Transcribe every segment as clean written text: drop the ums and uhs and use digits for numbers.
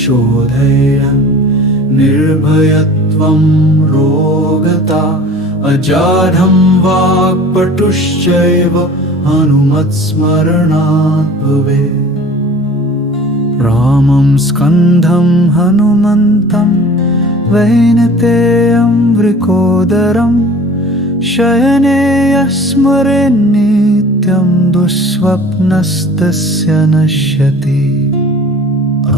यशोधैर्यं निर्भयत्वं रोगता अजाढं वाक्पटुश्चैव हनुमत्स्मरणात् भवेत्। रामं स्कन्धं हनुमन्तं वैनतेयं वृकोदरं शयने यः स्मरेन्नित्यं दुःस्वप्नस्तस्य नश्यति।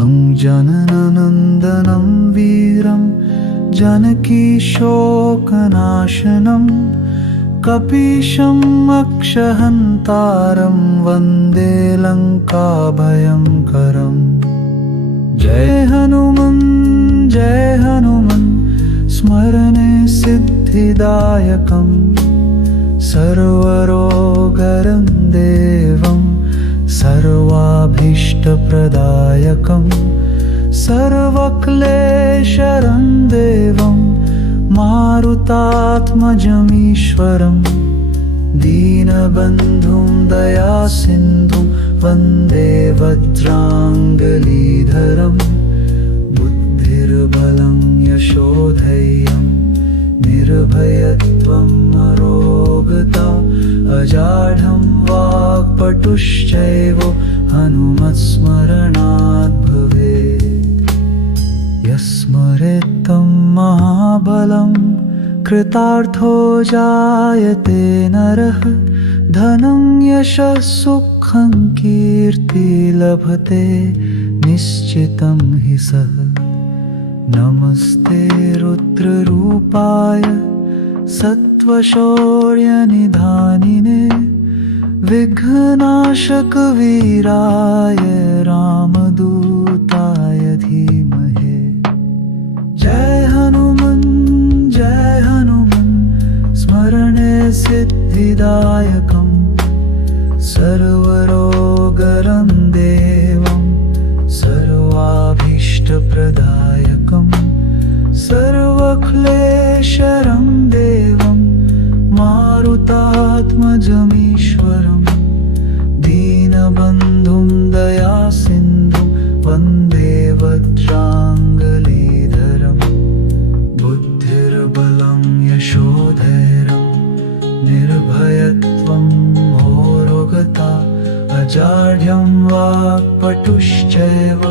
अङ्जननन्दनं वीरं जानकीशोकनाशनं कपीशम् अक्षहन्तारं वन्दे लङ्काभयङ्करम्। जय हनुमन् स्मरणे सिद्धिदायकं सर्वरोगहरं देवं सर्वाभीष्टप्रदायकं सर्वक्लेशहरं देवं मारुतात्मजमीश्वरं दीनबन्धुं दयासिन्धुं वन्दे वज्राङ्गलीधरम्। बुद्धिर्बलं यशोधैर्यं निर्भयत्वम् अरोगता अजाढं वाक्पटुश्चैव हनुमत्स्मरणात् भवेत्। यस्मरेत्तं महाबलं कृतार्थो जायते नरः धनं यशः सुखं कीर्ति लभते निश्चितं हि सः। नमस्ते रुद्ररूपाय सत्त्वशौर्यनिधानिने विघ्ननाशकवीराय रामदूताय धीमहि। जय हनुमन् स्मरणे सिद्धिदायकं सर्वरोगहरं देवं सर्वाभीष्टप्रदायकं सर्वक्लेशहरं देवं मारुतात्मजमीश्वरं दीनबन्धुं दयासिन्धुं वन्दे वज्राङ्गलीधरम्। बुद्धिर्बलं यशोधैर्यं निर्भयत्वं रोगता अजाढ्यं वाक्पटुश्चैव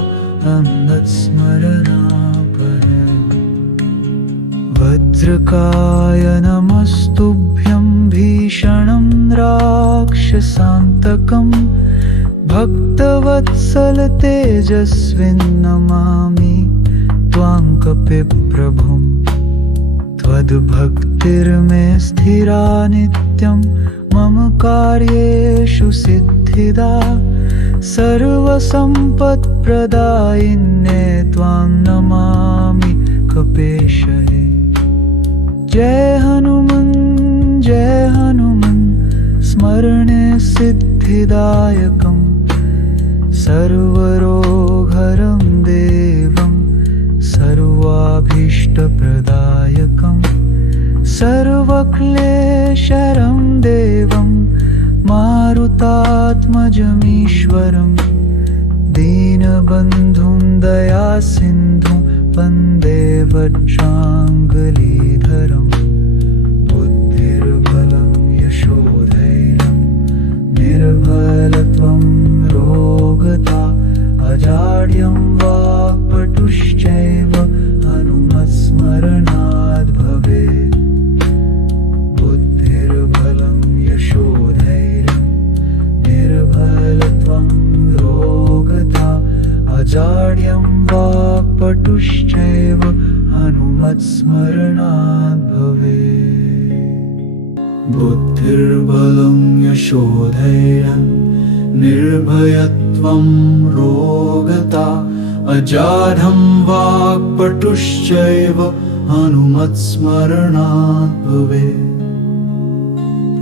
हनुमत्स्मरणात् भवेत्। वज्रकाय नमस्तुभ्यं भीषणं राक्षसान्तकं भक्तवत्सल तेजस्विन्नमामि त्वां कपिप्रभुम्। त्वद्भक्तिर्मे स्थिरा नित्यं मम कार्येषु सिद्धिदा सर्वसम्पत्प्रदायिन्ये त्वां नमामि कपेशहे। जय हनुमन् स्मरणे सिद्धिदायकं सर्वरोगहरं देवं सर्वाभीष्टप्रदायकं सर्वक्लेशहरं देवं मारुतात्मजमीश्वरं दीनबन्धुं दयासिन्धुं वन्दे वज्राङ्गलीधरम्। बुद्धिर्बलं यशोधैर्यं निर्भयत्वं रोगता अजाड्यं वाक्पटुश्चैव हनुमत्स्मरणात् भवेत्। बुद्धिर्बलं यशोधैर्यं निर्भयत्वं रोगता अजाड्यं वाक्पटुश्चैव हनुमत्स्मरणात् भवेत्। बुद्धिर्बलं यशोधैर्यं निर्भयत्वं रोगता अजाढं वाक्पटुश्चैव हनुमत्स्मरणात् भवेत्।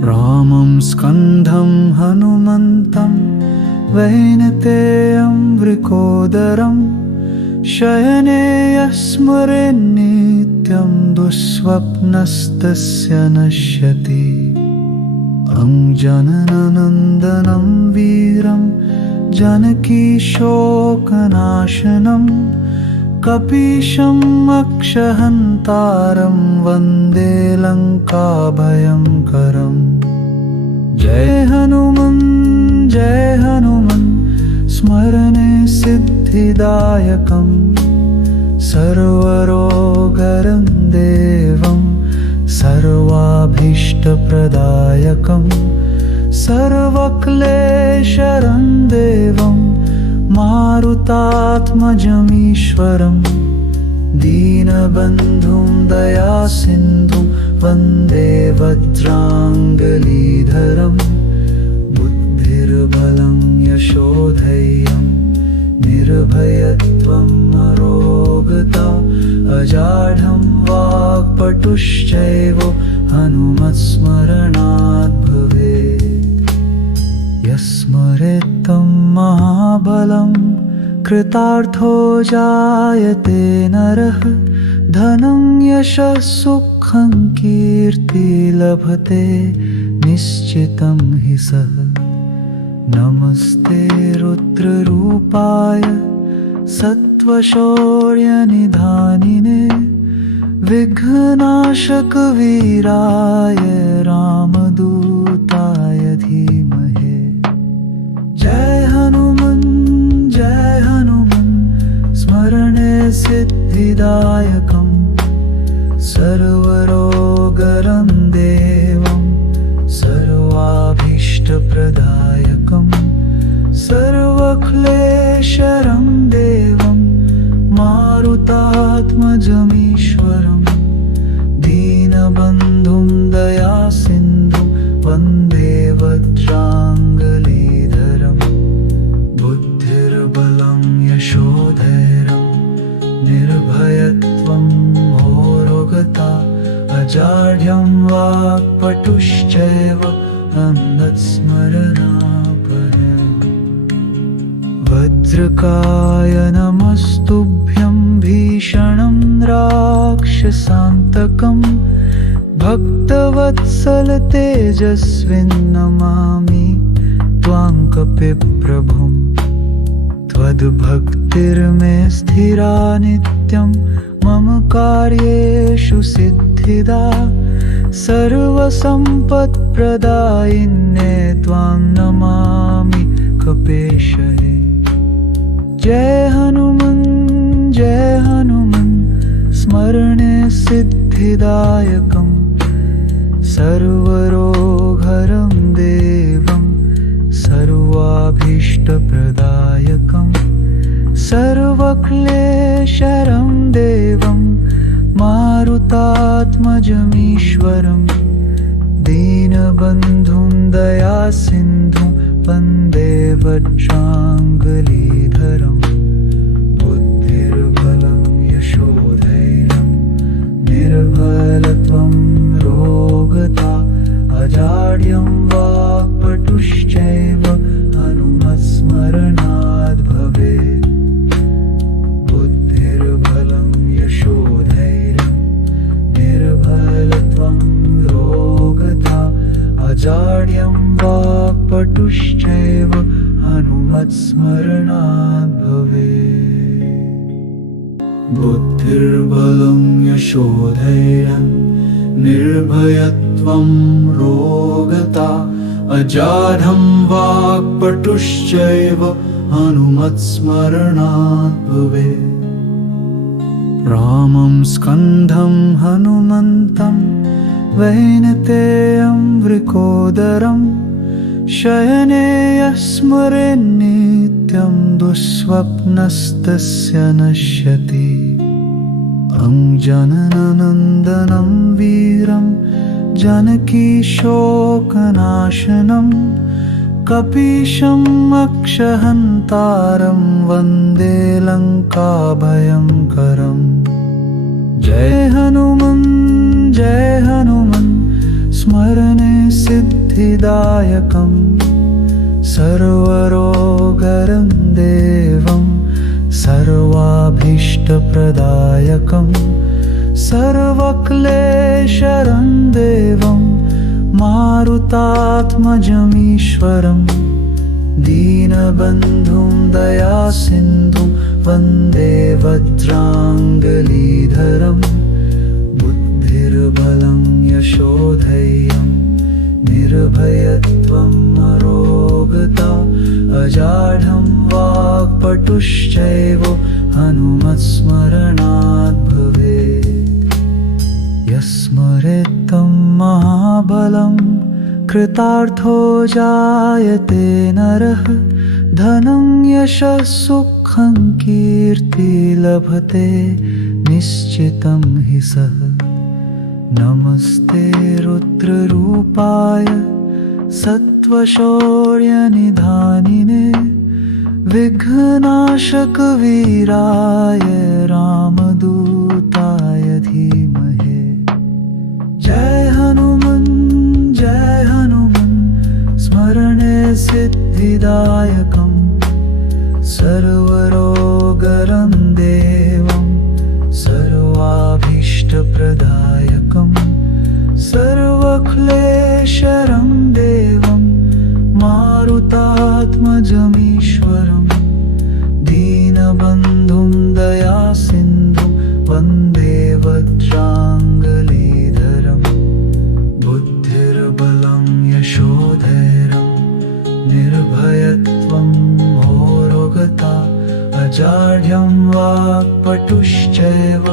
रामं स्कन्धं हनुमन्तं वैनतेयं वृकोदरं शयने यः स्मरेन्नित्यं दुःस्वप्नस्तस्य नश्यति। अङ्जननन्दनं वीरं जानकीशोकनाशनं कपीशम् अक्षहन्तारं वन्दे लङ्काभयङ्करम्। जय हनुमन् स्मरणे सिद्धिदायकम्। सर्वरोगहरं देवं सर्वाभीष्टप्रदायकं। सर्वक्लेशहरं देवं मारुतात्मजमीश्वरं। दीनबन्धुं दयासिन्धुं वन्दे वज्राङ्गलीधरम्। बुद्धिर्बलं यशोधैर्यं निर्भयत्वम् अरोगता। अजाढ्यं वाक्पटुश्चैव हनुमत्स्मरणात् भवेत्। यस्मरेत् तं महाबलं कृतार्थो जायते नरः। धनं यशः सुखं कीर्ति लभते निश्चितं हि सः। नमस्ते रुद्ररूपाय सत्त्वशौर्यनिधानिने। विघ्ननाशकवीराय रामदूताय धीमहि। जय हनुमन् स्मरणे सिद्धिदायकम्। सर्वरोगहरं देवं सर्वाभीष्टप्रदायकम्। सर्वक्लेशहरं देवं मारुतात्मजमीश्वरम्। दीनबन्धुं दयासिन्धुं वन्दे वज्राङ्गलीधरम्। बुद्धिर्बलं यशोधैर्यं निर्भयत्वम् अरोगता। अजाढ्यं वाक्पटुश्चैव हनुमत्स्मरणात् भवेत्। वज्रकाय नमस्तुभ्यं भीषणं राक्षसान्तकम्। भक्तवत्सल तेजस्विन् नमामि त्वां कपिप्रभुम्। त्वद्भक्तिर्मे स्थिरा नित्यं मम कार्येषु सिद्धिदा। सर्वसम्पत्प्रदायिन्ये त्वां नमामि कपेशहे। जय हनुमन् स्मरणे सिद्धिदायकम्। सर्वरोगहरं देवं सर्वाभीष्टप्रदायकम्। सर्वक्लेशहरं देवं मारुतात्मजमीश्वरम्। दीनबन्धुं दयासिन्धुं वन्दे वज्राङ्गलीधरम्। बुद्धिर्बलं यशोधैर्यं निर्भयत्वम् रोगता। अजाड्यं वाक्पटुश्चैव हनुमत्स्मरणात् भवेत्। बुद्धिर्बलं यशोधैर्यं निर्भयत्वम् रोगता। अजाड्यं वाक्पटुश्चैव हनुमत्स्मरणात् भवेत्। बुद्धिर्बलं यशोधैर्यं निर्भयत्वं रोगता। अजाढ्यं वाक्पटुश्चैव हनुमत्स्मरणात् भवेत्। रामं स्कन्धं हनुमन्तं वैनतेयं वृकोदरम्। शयने स्मरेन्नित्यं दुःस्वप्नस्तस्य नश्यति। अञ्जननन्दनं वीरं जानकीशोकनाशनम्। कपीशम् अक्षहन्तारं वन्दे लङ्काभयङ्करम्। जय हनुमन् स्मरणे सिद्धिदायकम्। सर्वरोगहरं देवं सर्वाभीष्टप्रदायकम्। सर्वक्लेशहरं देवं मारुतात्मजमीश्वरम्। दीनबन्धुं दयासिन्धुं वन्दे वज्राङ्गलीधरम् बुद्धिर्बलं यशोधैर्यं निर्भयत्वम् अरोगता अजाढ्यं वाक्पटुश्चैव हनुमत्स्मरणात् भवेत्। यस्मरेत्तं महाबलं कृतार्थो जायते नरः धनं यशः सुखं कीर्ति लभते निश्चितं हि सः। नमस्ते रुद्ररूपाय सत्त्वशौर्यनिधानिने विघ्ननाशकवीराय रामदूताय धीमहि। जय हनुमन् स्मरणे सिद्धिदायकम् सर्वरोगहरं देवं सर्वाभीष्टप्रदायकम् सर्वक्लेशहरं देवं मारुतात्मजमीश्वरं दीनबन्धुं दयासिन्धुं वन्दे वज्राङ्गलीधरम् बुद्धिर्बलं यशोधैर्यं निर्भयत्वम् अरोगता अजाढ्यं वाक्पटुश्चैव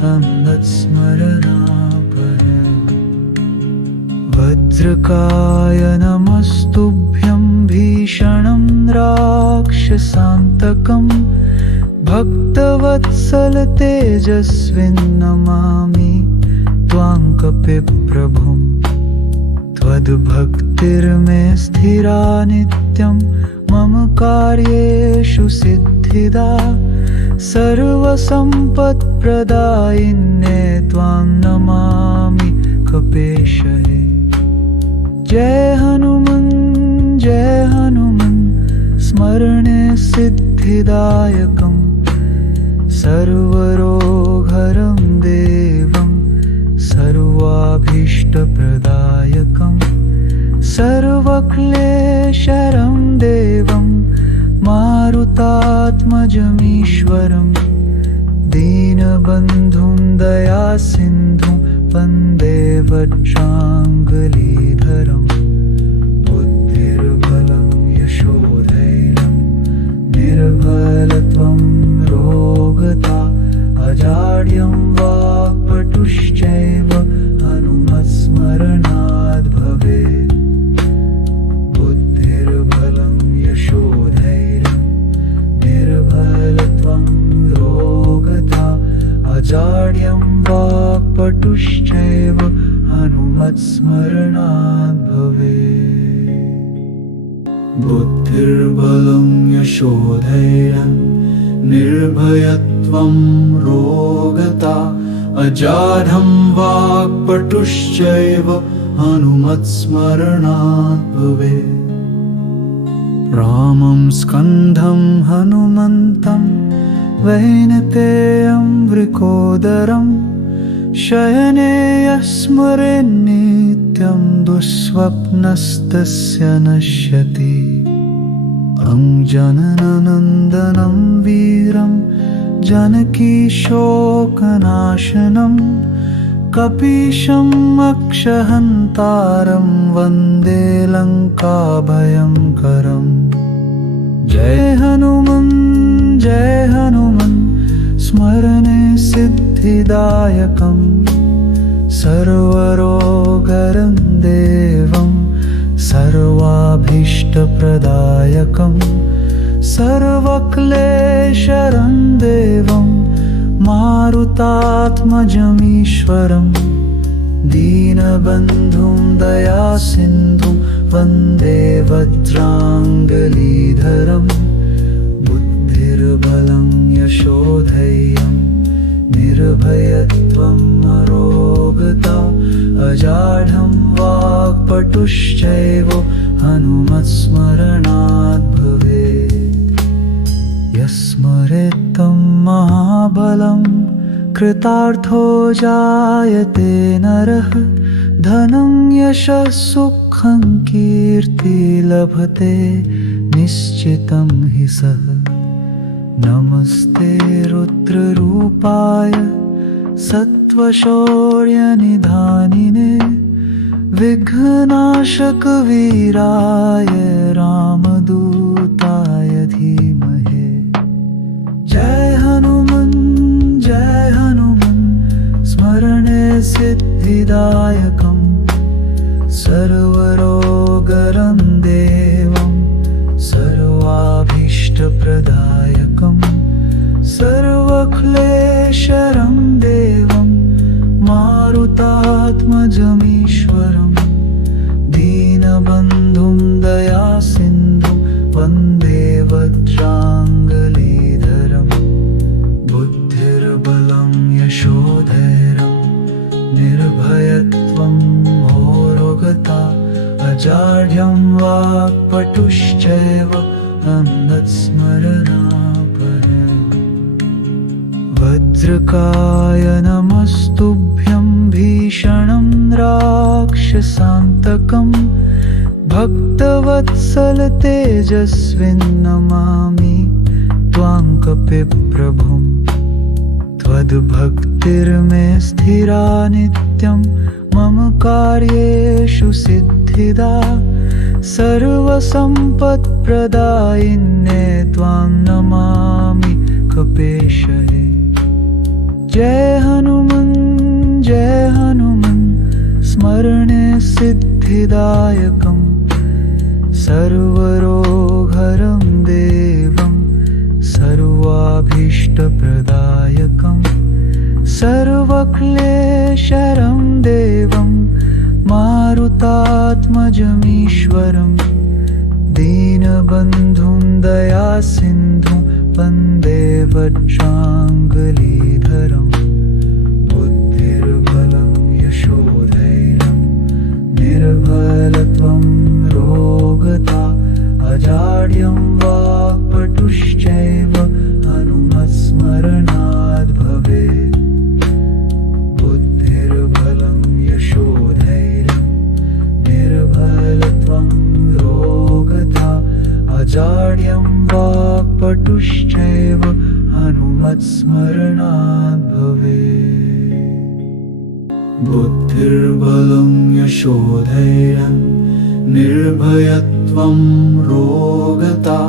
हनुमत्स्मरणात् भवेत्। वज्रकाय नमस्तुभ्यं भीषणं राक्षसान्तकं भक्तवत्सल तेजस्विन्नमामि त्वां कपिप्रभुम्। त्वद्भक्तिर्मे स्थिरा नित्यं मम कार्येषु सिद्धिदा सर्वसम्पत्प्रदायिन्ये त्वां नमामि कपेशहे। जय हनुमन् स्मरणे सिद्धिदायकम् सर्वरोगहरं देवं सर्वाभीष्टप्रदायकम् सर्वक्लेशहरं देवं मारुतात्मजमीश्वरं दीनबन्धुं दयासिन्धुं वन्दे वज्राङ्गलीधरम् बुद्धिर्बलं यशोधैर्यं निर्भयत्वं रोगता अजाड्यं वाक्पटुश्चैव हनुमत्स्मरणात् भवेत्। बुद्धिर्बलं यशोधैर्यं निर्भयत्वं रोगता अजाड्यं वाक्पटुश्चैव हनुमत्स्मरणात् भवेत्। बुद्धिर्बलं यशोधैर्यं निर्भयत्वं रोगता अजाढ्यं वाक्पटुश्चैव हनुमत्स्मरणात् भवेत्। रामं स्कन्धं हनुमन्तं वैनतेयं वृकोदरं शयने स्मरेन्नित्यं दुःस्वप्नस्तस्य नश्यति। अङ्जननन्दनं वीरं जानकीशोकनाशनं कपीशम् अक्षहन्तारं वन्दे लङ्काभयङ्करम्। जय हनुमन् स्मरणे सिद्धिदायकम् सर्वरोगहरं देवं सर्वाभीष्टप्रदायकम् सर्वक्लेशहरं देवं मारुतात्मजमीश्वरं दीनबन्धुं दयासिन्धुं वन्दे वज्राङ्गलीधरम् बुद्धिर्बलं यशोधैर्यं निर्भयत्वम् अरोगता अजाढ्यं वाक्पटुश्चैव हनुमत्स्मरणात् भवेत्। यस्मरेत्तं महाबलं कृतार्थो जायते नरः धनं यशः सुखं कीर्ति लभते निश्चितं हि सः। नमस्ते रुद्ररूपाय सत्त्वशौर्यनिधानिने विघ्ननाशकवीराय रामदूताय धीमहि। जय हनुमन् स्मरणे सिद्धिदायकम् सर्वरोगहरं देवं सर्वाभीष्टप्रदायकं सर्वक्लेशहरं देवं मारुतात्मजमीश्वरं दीनबन्धुं दयासिन्धुं वन्दे वज्राङ्गलीधरम्। बुद्धिर्बलं यशोधैर्यं निर्भयत्वं होरोगता अजाड्यं वाक्पटुश्चैव अन्धस्मरणापरम्। वज्रकाय नमस्तुभ्यं भीषणं राक्षसान्तकं भक्तवत्सल तेजस्विन्नमामि त्वां कपिप्रभुम्। त्वद्भक्तिर्मे स्थिरा नित्यं मम कार्येषु सिद्धिदा सर्वसम्पत्प्रदायिन्ये त्वां नमामि कपेशहे। जय हनुमन् स्मरणे सिद्धिदायकं सर्वरोगहरं देवं सर्वाभीष्टप्रदायकं सर्वक्लेशहरं देवं मारुतात्मजमीश्वरं दीनबन्धुं दयासिन्धुं वन्दे वज्राङ्गलीधरम्। बुद्धिर्बलं यशोधैर्यं निर्भयत्वं रोगता अजाड्यं वाक्पटुश्चैव हनुमत्स्मरणाद् भवेत्। बुद्धिर्बलं यशोधैर्यं निर्भयत्वं रोगता अजाड्यं वाक्पटुश्चैव हनुमत्स्मरणाद् भवेत्। बुद्धिर्बलं यशोधैर्यं निर्भयत्वं रोगता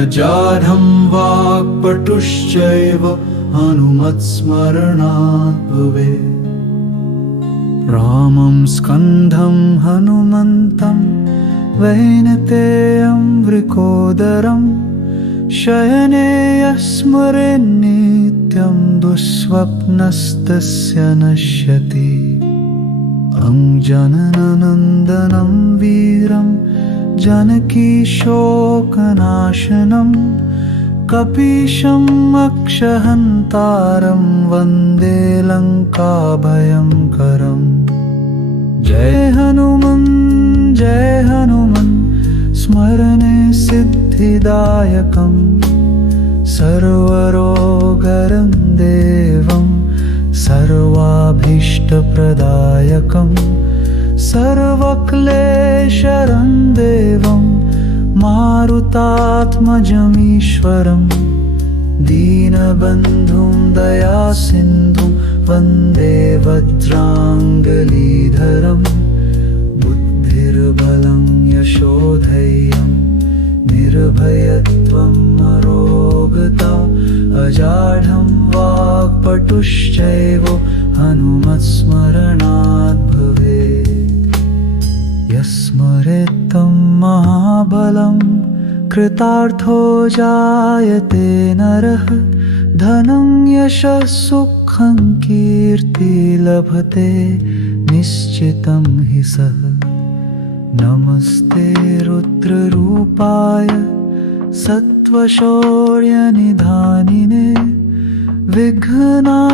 अजाड्यं वाक्पटुश्चैव हनुमत्स्मरणाद् भवेत्। रामं स्कन्धं हनुमन्तं वैनतेयं वृकोदरं शयने यः स्मरेन्नित्यं दुःस्वप्नस्तस्य नश्यति। अञ्जननन्दनं वीरं जानकीशोकनाशनं कपीशम् अक्षहन्तारं वन्दे लङ्काभयङ्करम्। जय हनुमन् स्मरणे सिद्धिदायकं सर्वरोगहरं देवं सर्वाभीष्टप्रदायकं सर्वक्लेशहरं देवं मारुतात्मजमीश्वरं दीनबन्धुं दयासिन्धुं वन्दे वज्राङ्गलीधरम्। बुद्धिर्बलं यशोधैर्यं निर्भयत्वम् अरोगता अजाड्यं वाक्पटुश्चैव हनुमत्स्मरणाद् भवेत्। यस्मरेत् तं महाबलं कृतार्थो जायते नरः धनं यशः सुखं कीर्ति लभते निश्चितं हि सः। नमस्ते रुद्ररूपाय सत्त्वशौर्यनिधानिने विघ्ननाशकवीराय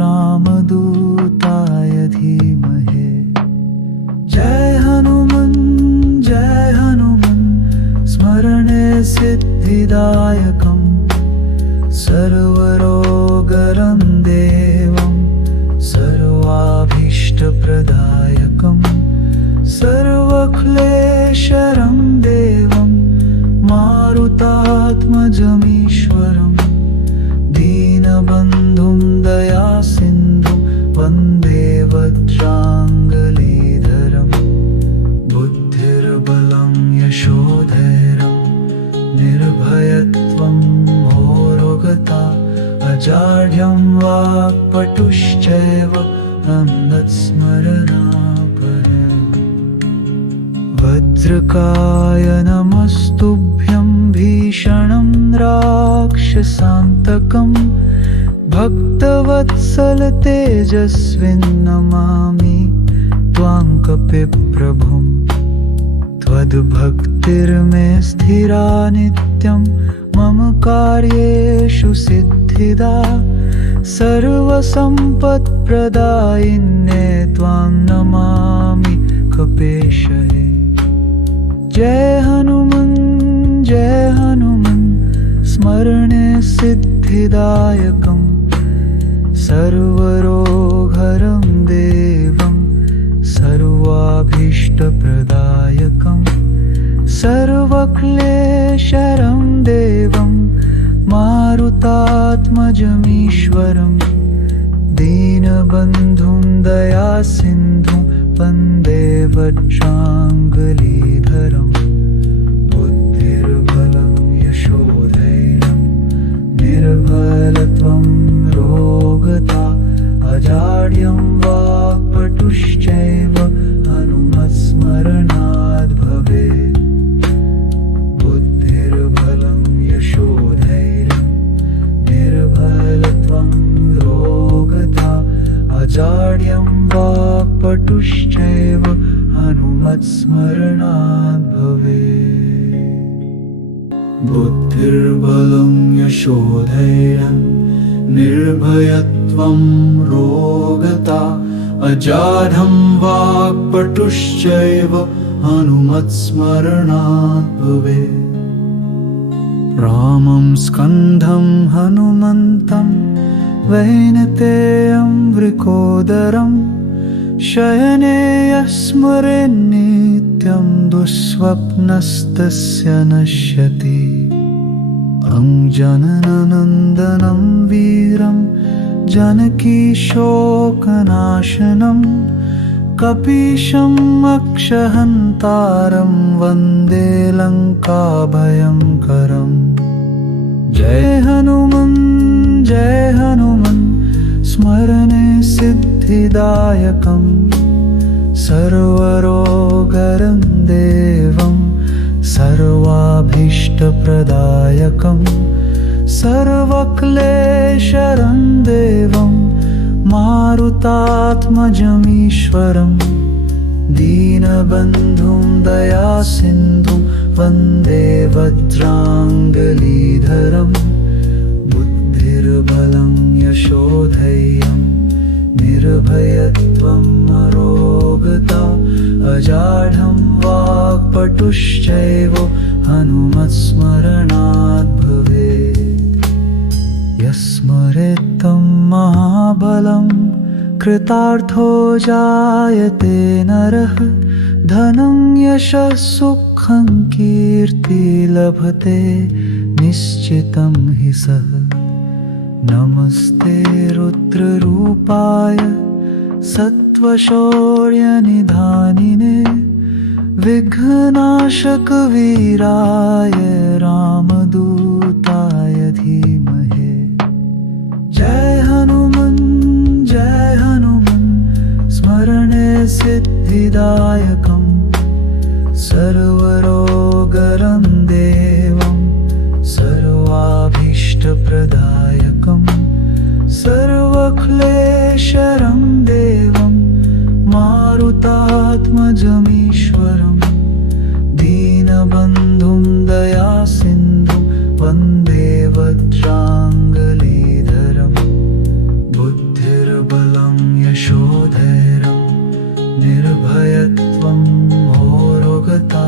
रामदूताय धीमहि। जय हनुमन् स्मरणे सिद्धिदायकं सर्वरोगहरं देवं सर्वाभीष्टप्रदायकं सर्वक्लेशहरं देवं मारुतात्मजमीश्वरं अजाढ्यं वाक्पटुश्चैव अन्धस्मरणापरम् वज्रकाय नमस्तुभ्यं भीषणं राक्षसान्तकम् भक्तवत्सल तेजस्विन्नमामि त्वां कपिप्रभुम् त्वद्भक्तिर्मे स्थिरा नित्यं मम कार्येषु सिद्धिदा सर्वसम्पत्प्रदायिन्ये त्वां नमामि कपेशहे। जय हनुमन् स्मरणे सिद्धिदायकम् सर्वरोगहरं देवं सर्वाभीष्टप्रदायकम् सर्वक्लेशहरं देवं मारुतात्मजमीश्वरम् दीनबन्धुं दयासिन्धुं वन्दे वज्राङ्गलीधरम् बुद्धिर्बलं यशोधैर्यं निर्भयत्वं रोगता अजाड्यं वाक्पटुश्चैव हनुमत्स्मरणाद् भवेत्। बुद्धिर्बलं यशोधैर्यं निर्भयत्वं रोगता अजाड्यं वाक्पटुश्चैव हनुमत्स्मरणाद् भवेत्। बुद्धिर्बलं यशोधैर्यं निर्भयत्वं रोगता अजाढ्यं वाक्पटुश्चैव हनुमत्स्मरणाद् भवेत्। रामं स्कन्धं हनुमन्तं वैनतेयं वृकोदरं शयने स्मरेन्नित्यं दुःस्वप्नस्तस्य नश्यति। अङ्जननन्दनं वीरं जानकीशोकनाशनं कपीशम् अक्षहन्तारं वन्दे लङ्काभयङ्करम्। जय हनुमन् स्मरणे सिद्धिदायकम् सर्वरोगहरं देवं सर्वाभीष्टप्रदायकम् सर्वक्लेशहरं देवं मारुतात्मजमीश्वरम् दीनबन्धुं दयासिन्धुं वन्दे वज्राङ्गलीधरम् बुद्धिर्बलं यशोधैर्यं निर्भयत्वं अरोगता अजाढ्यं वाक्पटुश्चैव हनुमत्स्मरणाद् भवेत्। यस्मरेत् तं महाबलं कृतार्थो जायते नरः धनं यशः सुखं कीर्ति लभते निश्चितं हि सः। नमस्ते रुद्ररूपाय सत्त्वशौर्यनिधानिने विघ्ननाशकवीराय रामदूताय धीमहि। जय हनुमन् स्मरणे सिद्धिदायकम् सर्वरोगहरं देवं सर्वाभीष्टप्रदायकम् सर्वक्लेशहरं देवं मारुतात्मजमीश्वरम् दीनबन्धुं दयासिन्धुं वन्दे वज्राङ्गलीधरम् बुद्धिर्बलं यशोधैर्यं निर्भयत्वं रोगता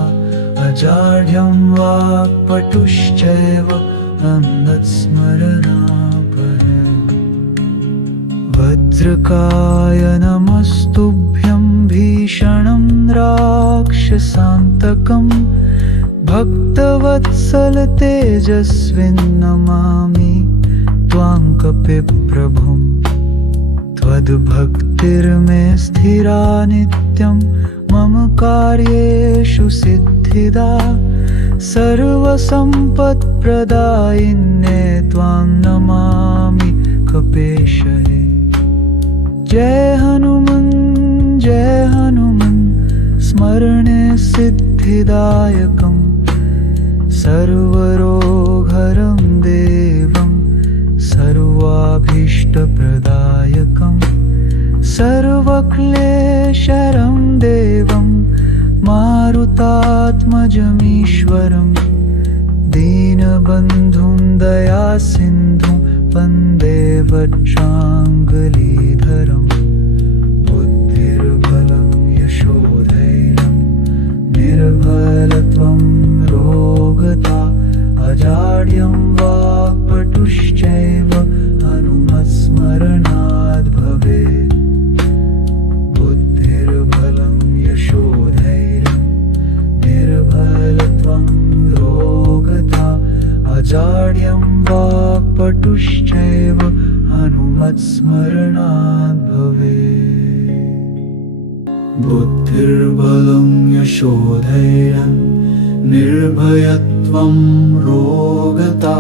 अजाढ्यं वाक्पटुश्चैव अन्धस्मरणापरम् वज्रकाय नमस्तुभ्यं भीषणं राक्षसान्तकम् भक्तवत्सल तेजस्विन्नमामि त्वां कपिप्रभुम् त्वद्भक्तिर्मे स्थिरा नित्यं मम कार्येषु सिद्धिदा सर्वसम्पत्प्रदायिन्ये त्वां नमामि कपेशहे। जय हनुमन् स्मरणे सिद्धिदायकम् सर्वरोगहरं देवं सर्वाभीष्टप्रदायकम् सर्वक्लेशहरं देवं मारुतात्मजमीश्वरम् दीनबन्धुं दयासिन्धुं वन्दे वज्राङ्गलीधरम्। बुद्धिर्बलं यशोधैर्यं निर्भयत्वं रोगता अजाड्यं वाक्पटुश्चैव हनुमत्स्मरणाद् भवेत्। बुद्धिर्बलं यशोधैर्यं निर्भयत्वं रोगता अजाड्यं वाक्पटुश्चैव हनुमत्स्मरणाद् भवेत्। बुद्धिर्बलं यशोधैर्यं निर्भयत्वं रोगता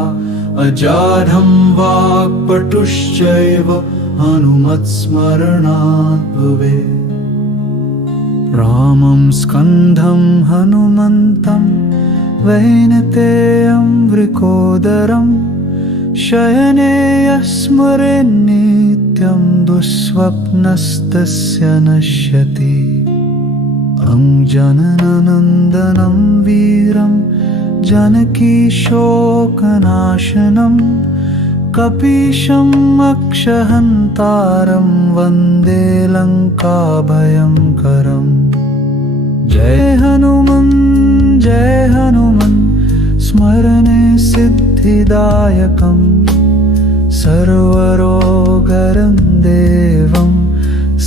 अजाढं वाक्पटुश्चैव हनुमत्स्मरणाद् भवेत्। रामं स्कन्धं हनुमन्तं वैनतेयं वृकोदरं शयने स्मरेन्नित्यं दुःस्वप्नस्तस्य नश्यति। अङ्जननन्दनं वीरं जानकीशोकनाशनं कपीशम् अक्षहन्तारं वन्दे लङ्काभयङ्करम्। जय हनुमन् स्मरणे सिद्धिदायकम् सर्वरोगहरं देवं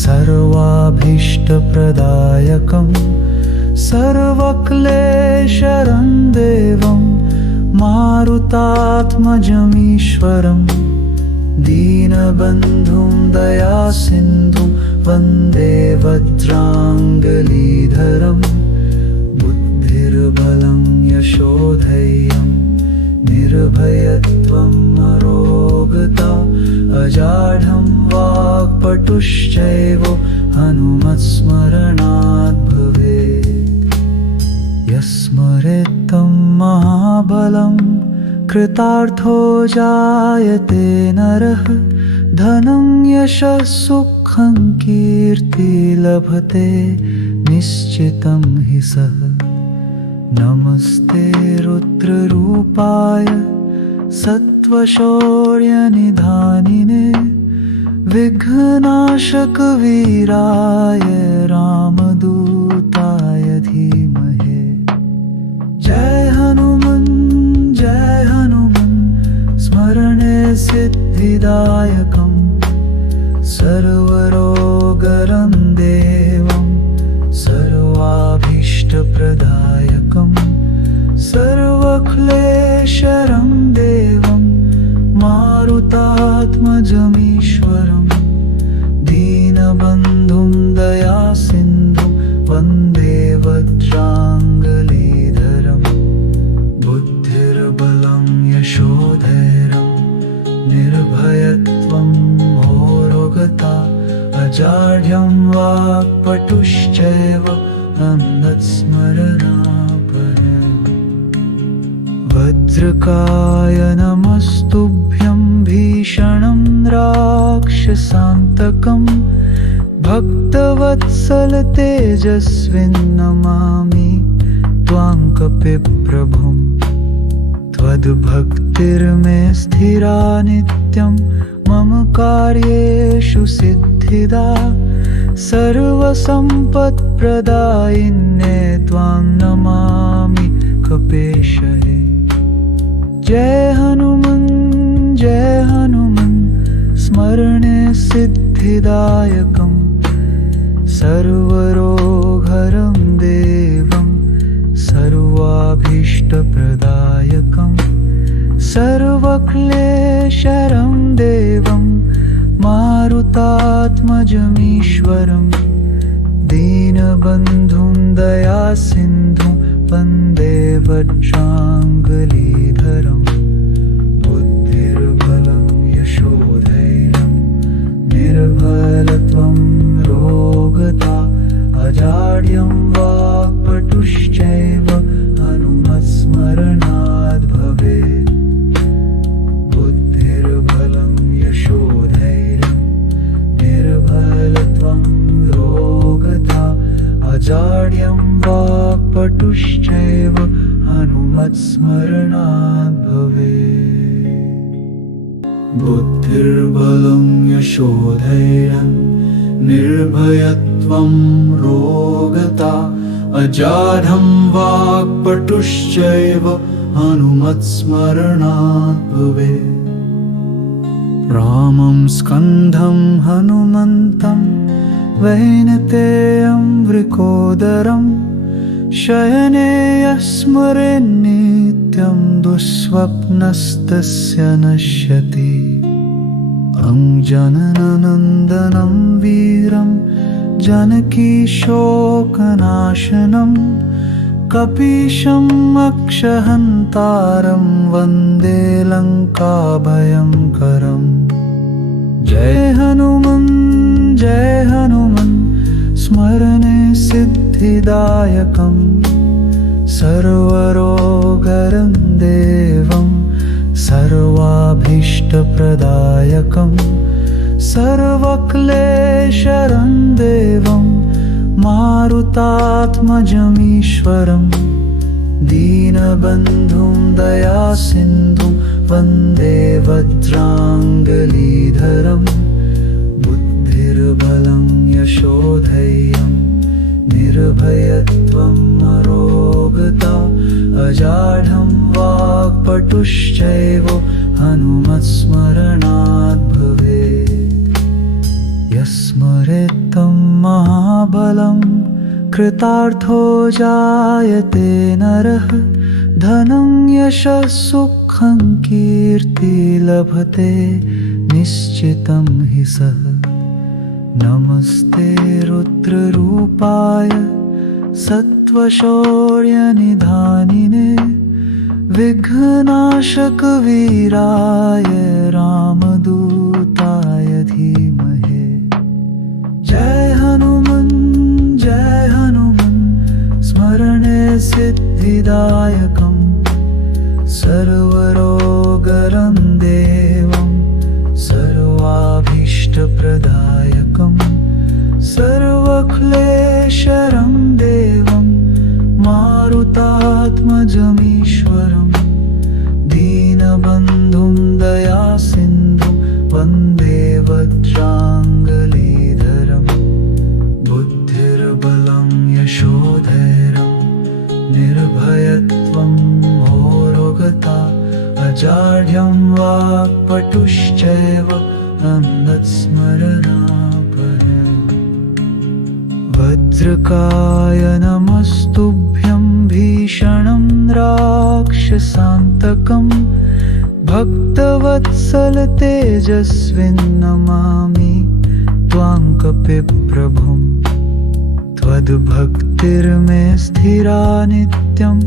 सर्वाभीष्टप्रदायकम् सर्वक्लेशहरं देवं मारुतात्मजमीश्वरम् दीनबन्धुं दयासिन्धुं वन्दे वज्राङ्गलीधरम्। बुद्धिर्बलं यशोधैर्यं निर्भयत्वम् अरोगता अजाढं वाक्पटुश्चैव हनुमत्स्मरणाद् भवेत्। यस्मरेत्तं महाबलं कृतार्थो जायते नरः धनं यशः सुखं कीर्ति लभते निश्चितं हि सः। नमस्ते रुद्ररूपाय सत्त्वशौर्यनिधानिने विघ्ननाशकवीराय रामदूताय धीमहि। जय हनुमन् स्मरणे सिद्धिदायकम् सर्वरोगहरं देवं सर्वाभीष्टप्रदायकम् सर्वक्लेशहरं देवं मारुतात्मजमीश्वरम् दीनबन्धुं दयासिन्धुं वन्दे वज्राङ्गलीधरम्। बुद्धिर्बलं यशोधैर्यं निर्भयत्वं रोगता अजाड्यं वाक्पटुश्चैव हनुमत्स्मरणाद् भवेत्। वज्रकाय नमस्तुभ्यं भीषणं राक्षसान्तकं भक्तवत्सल तेजस्विन्नमामि त्वां कपिप्रभुम्। त्वद्भक्तिर्मे स्थिरा नित्यं मम कार्येषु सिद्धिदा सर्वसम्पत्प्रदायिन्ये त्वां नमामि कपेशहे। जय हनुमन् स्मरणे सिद्धिदायकम् सर्वरोगहरं देवं सर्वाभीष्टप्रदायकम् सर्वक्लेशहरं देवं मारुतात्मजमीश्वरम् दीनबन्धुं दयासिन्धुं वन्दे वज्राङ्गलीधरम्। बुद्धिर्बलं यशोधैर्यं बुद्धिर्बलं यशोधैर्यं निर्भयत्वं रोगता अजाढं वाक्पटुश्चैव हनुमत्स्मरणात् भवेत्। रामं स्कन्धं हनुमन्तं वैनतेयं वृकोदरं शयने यः स्मरेन् नित्यं दुःस्वप्नस्तस्य नश्यति। अङ्जननन्दनं वीरं जानकीशोकनाशनं कपीशम् अक्षहन्तारं वन्दे लङ्काभयङ्करम्। जय हनुमन् स्मरणे सिद्धिदायकम् सर्वरोगहरं देवं सर्वाभीष्टप्रदायकं सर्वक्लेशहरं देवं मारुतात्मजमीश्वरं दीनबन्धुं दयासिन्धुं वन्दे वज्राङ्गलीधरम्। बुद्धिर्बलं यशोधैर्यं निर्भयत्वम् अरोगता अजाढं वाक्पटुश्चैव हनुमत्स्मरणात् भवेत्। यस्मरेत् तं महाबलं कृतार्थो जायते नरः धनं यशः सुखं कीर्ति लभते निश्चितं हि सः। नमस्ते रुद्ररूपाय सत्त्वशौर्यनिधानिने विघ्ननाशकवीराय रामदूताय धीमहि। जय हनुमन् स्मरणे सिद्धिदायकं सर्वरोगहरं देवं सर्वाभीष्टप्रदायकं सर्वक्लेशहरं देवं मारुतात्मजमीश्वरं दीनबन्धुं दयासिन्धुं वन्दे वज्राङ्गलीधरम्। बुद्धिर्बलं यशोधैर्यं निर्भयत्वं रोगता अजाढ्यं वाक्पटुश्चैव हनुमत्स्मरणात् भवेत्। वज्रकाय नमस्तुभ्यं भीषणं राक्षसान्तकं भक्तवत्सल तेजस्विन् नमामि त्वां कपिप्रभुम्। त्वद्भक्तिर्मे स्थिरा नित्यं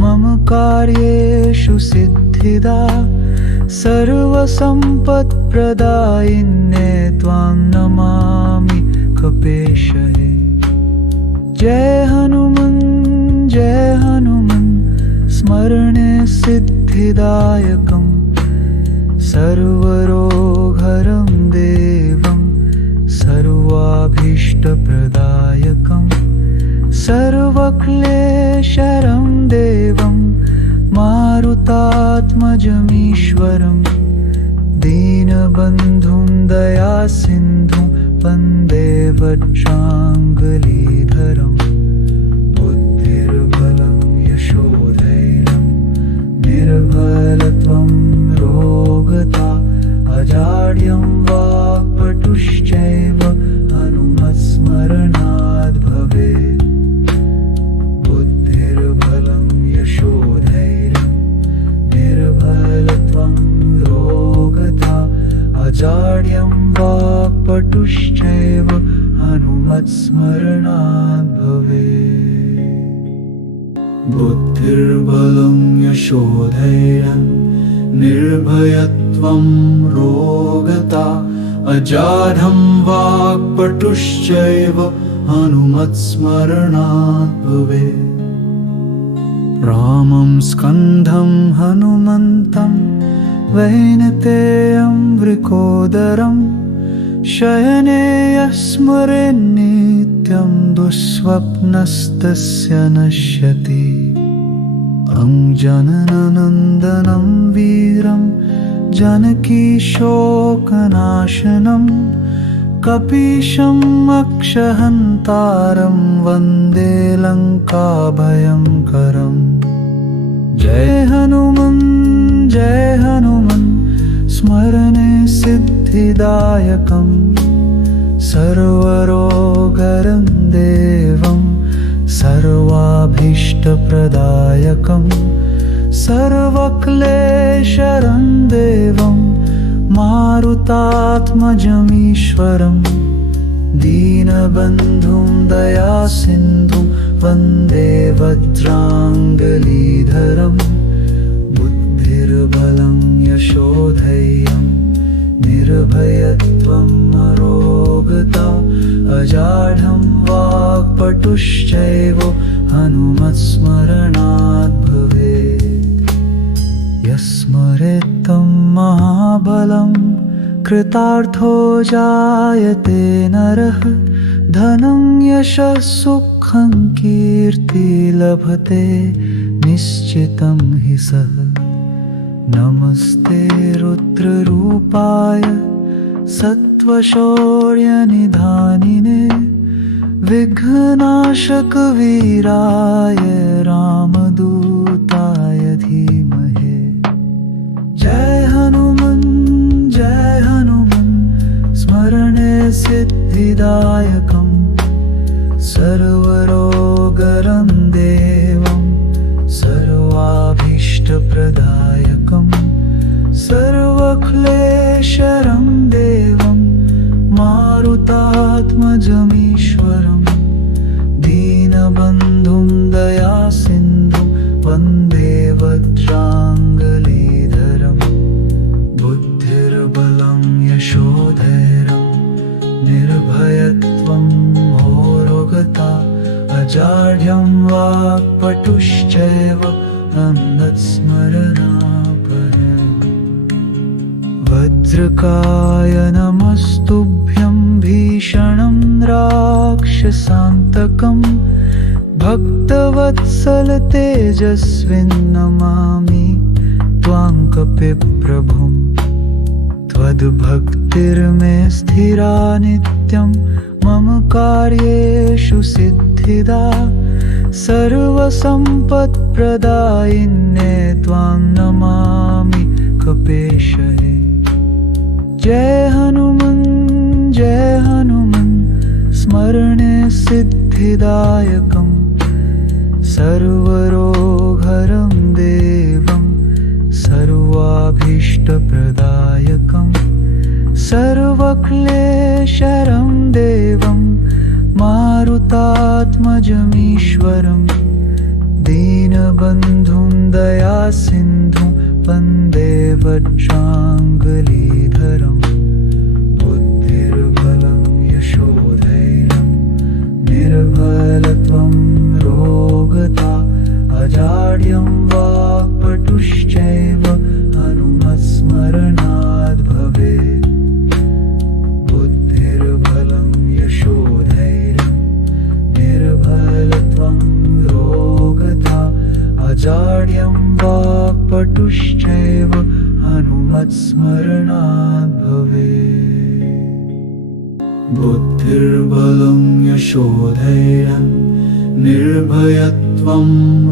मम कार्येषु सिद्धिदा सर्वसम्पत्प्रदायिन्ये त्वां नमामि कपेशहे। जय हनुमन् स्मरणे सिद्धिदायकं सर्वरोगहरं देवं सर्वाभीष्टप्रदायकं सर्वक्लेशहरं देवं मारुतात्मजमीश्वरं दीनबन्धुं दयासिन्धुं वन्दे वज्राङ्गलीधरम्। बुद्धिर्बलं यशोधैर्यं निर्भयत्वं रोगता अजाड्यं वाक्पटुश्चैव हनुमत्स्मरणात् भवेत्। बुद्धिर्बलं यशोधैर्यं निर्भयत्वं रोगता अजाड्यं वाक्पटुश्चैव हनुमत्स्मरणात् भवेत्। बुद्धिर्बलं यशोधैर्यं निर्भयत्वं रोगता अजाढं वाक्पटुश्चैव हनुमत्स्मरणात् भवेत्। रामं स्कन्धं हनुमन्तं वैनतेयं वृकोदरं शयने यः स्मरेन् नित्यं दुःस्वप्नस्तस्य नश्यति। अङ्जननन्दनं वीरं जानकी शोकनाशनं कपीशम् अक्षहन्तारं वन्दे लङ्काभयङ्करम्। जय हनुमन् स्मरणे सिद्धिदायकम् सर्वरोगहरं देवं सर्वाभीष्टप्रदायकम् सर्वक्लेशहरं देवं मारुतात्मजमीश्वरम् दीनबन्धुं दयासिन्धुं वन्दे वज्राङ्गलीधरम्। बुद्धिर्बलं यशोधैर्यं निर्भयत्वम् अरोगता अजाढ्यं वाक्पटुश्चैव हनुमत्स्मरणात् भवेत्। यस्मरेत् तं महाबलं कृतार्थो जायते नरः धनं यशः सुखं कीर्ति लभते निश्चितं हि सः। नमस्ते रुद्ररूपाय सत्त्वशौर्यनिधानिने विघ्ननाशकवीराय रामदूताय धीमहि। जय हनुमन् स्मरणे सिद्धिदायकम् सर्वरोगहरं देवं सर्वाभीष्टप्रदायकम् सर्वक्लेशहरं देवं मारुतात्मजमीश्वरम् दीनबन्धुं दयासिन्धुं वन्दे वज्राङ्गलीधरम्। बुद्धिर्बलं यशोधैर्यं निर्भयत्वम् अरोगता अजाढ्यं वाक्पटुश्चैव हनुमत्स्मरणात्। वज्रकाय नमस्तुभ्यं भीषणं राक्षसान्तकं भक्तवत्सल तेजस्विन्नमामि त्वां कपिप्रभुम्। त्वद्भक्तिर्मे स्थिरा नित्यं मम कार्येषु सिद्धिदा सर्वसम्पत्प्रदायिन्ये त्वां नमामि कपेशहे। जय हनुमन् स्मरणे सिद्धिदायकम् सर्वरोगहरं देवं सर्वाभीष्टप्रदायकम् सर्वक्लेशहरं देवं मारुतात्मजमीश्वरम् दीनबन्धुं दयासिन्धुं वन्दे वज्राङ्गलीधरम्। बुद्धिर्बलं यशोधैर्यं निर्भयत्वं रोगता अजाड्यं वाक्पटुश्चैव हनुमत्स्मरणात् भवेत्। बुद्धिर्बलं यशोधैर्यं निर्भयत्वं रोगता अजाड्यं वाक्पटुश्चैव हनुमत्स्मरणात् भवेत्। बुद्धिर्बलं यशोधैर्यं निर्भयत्वं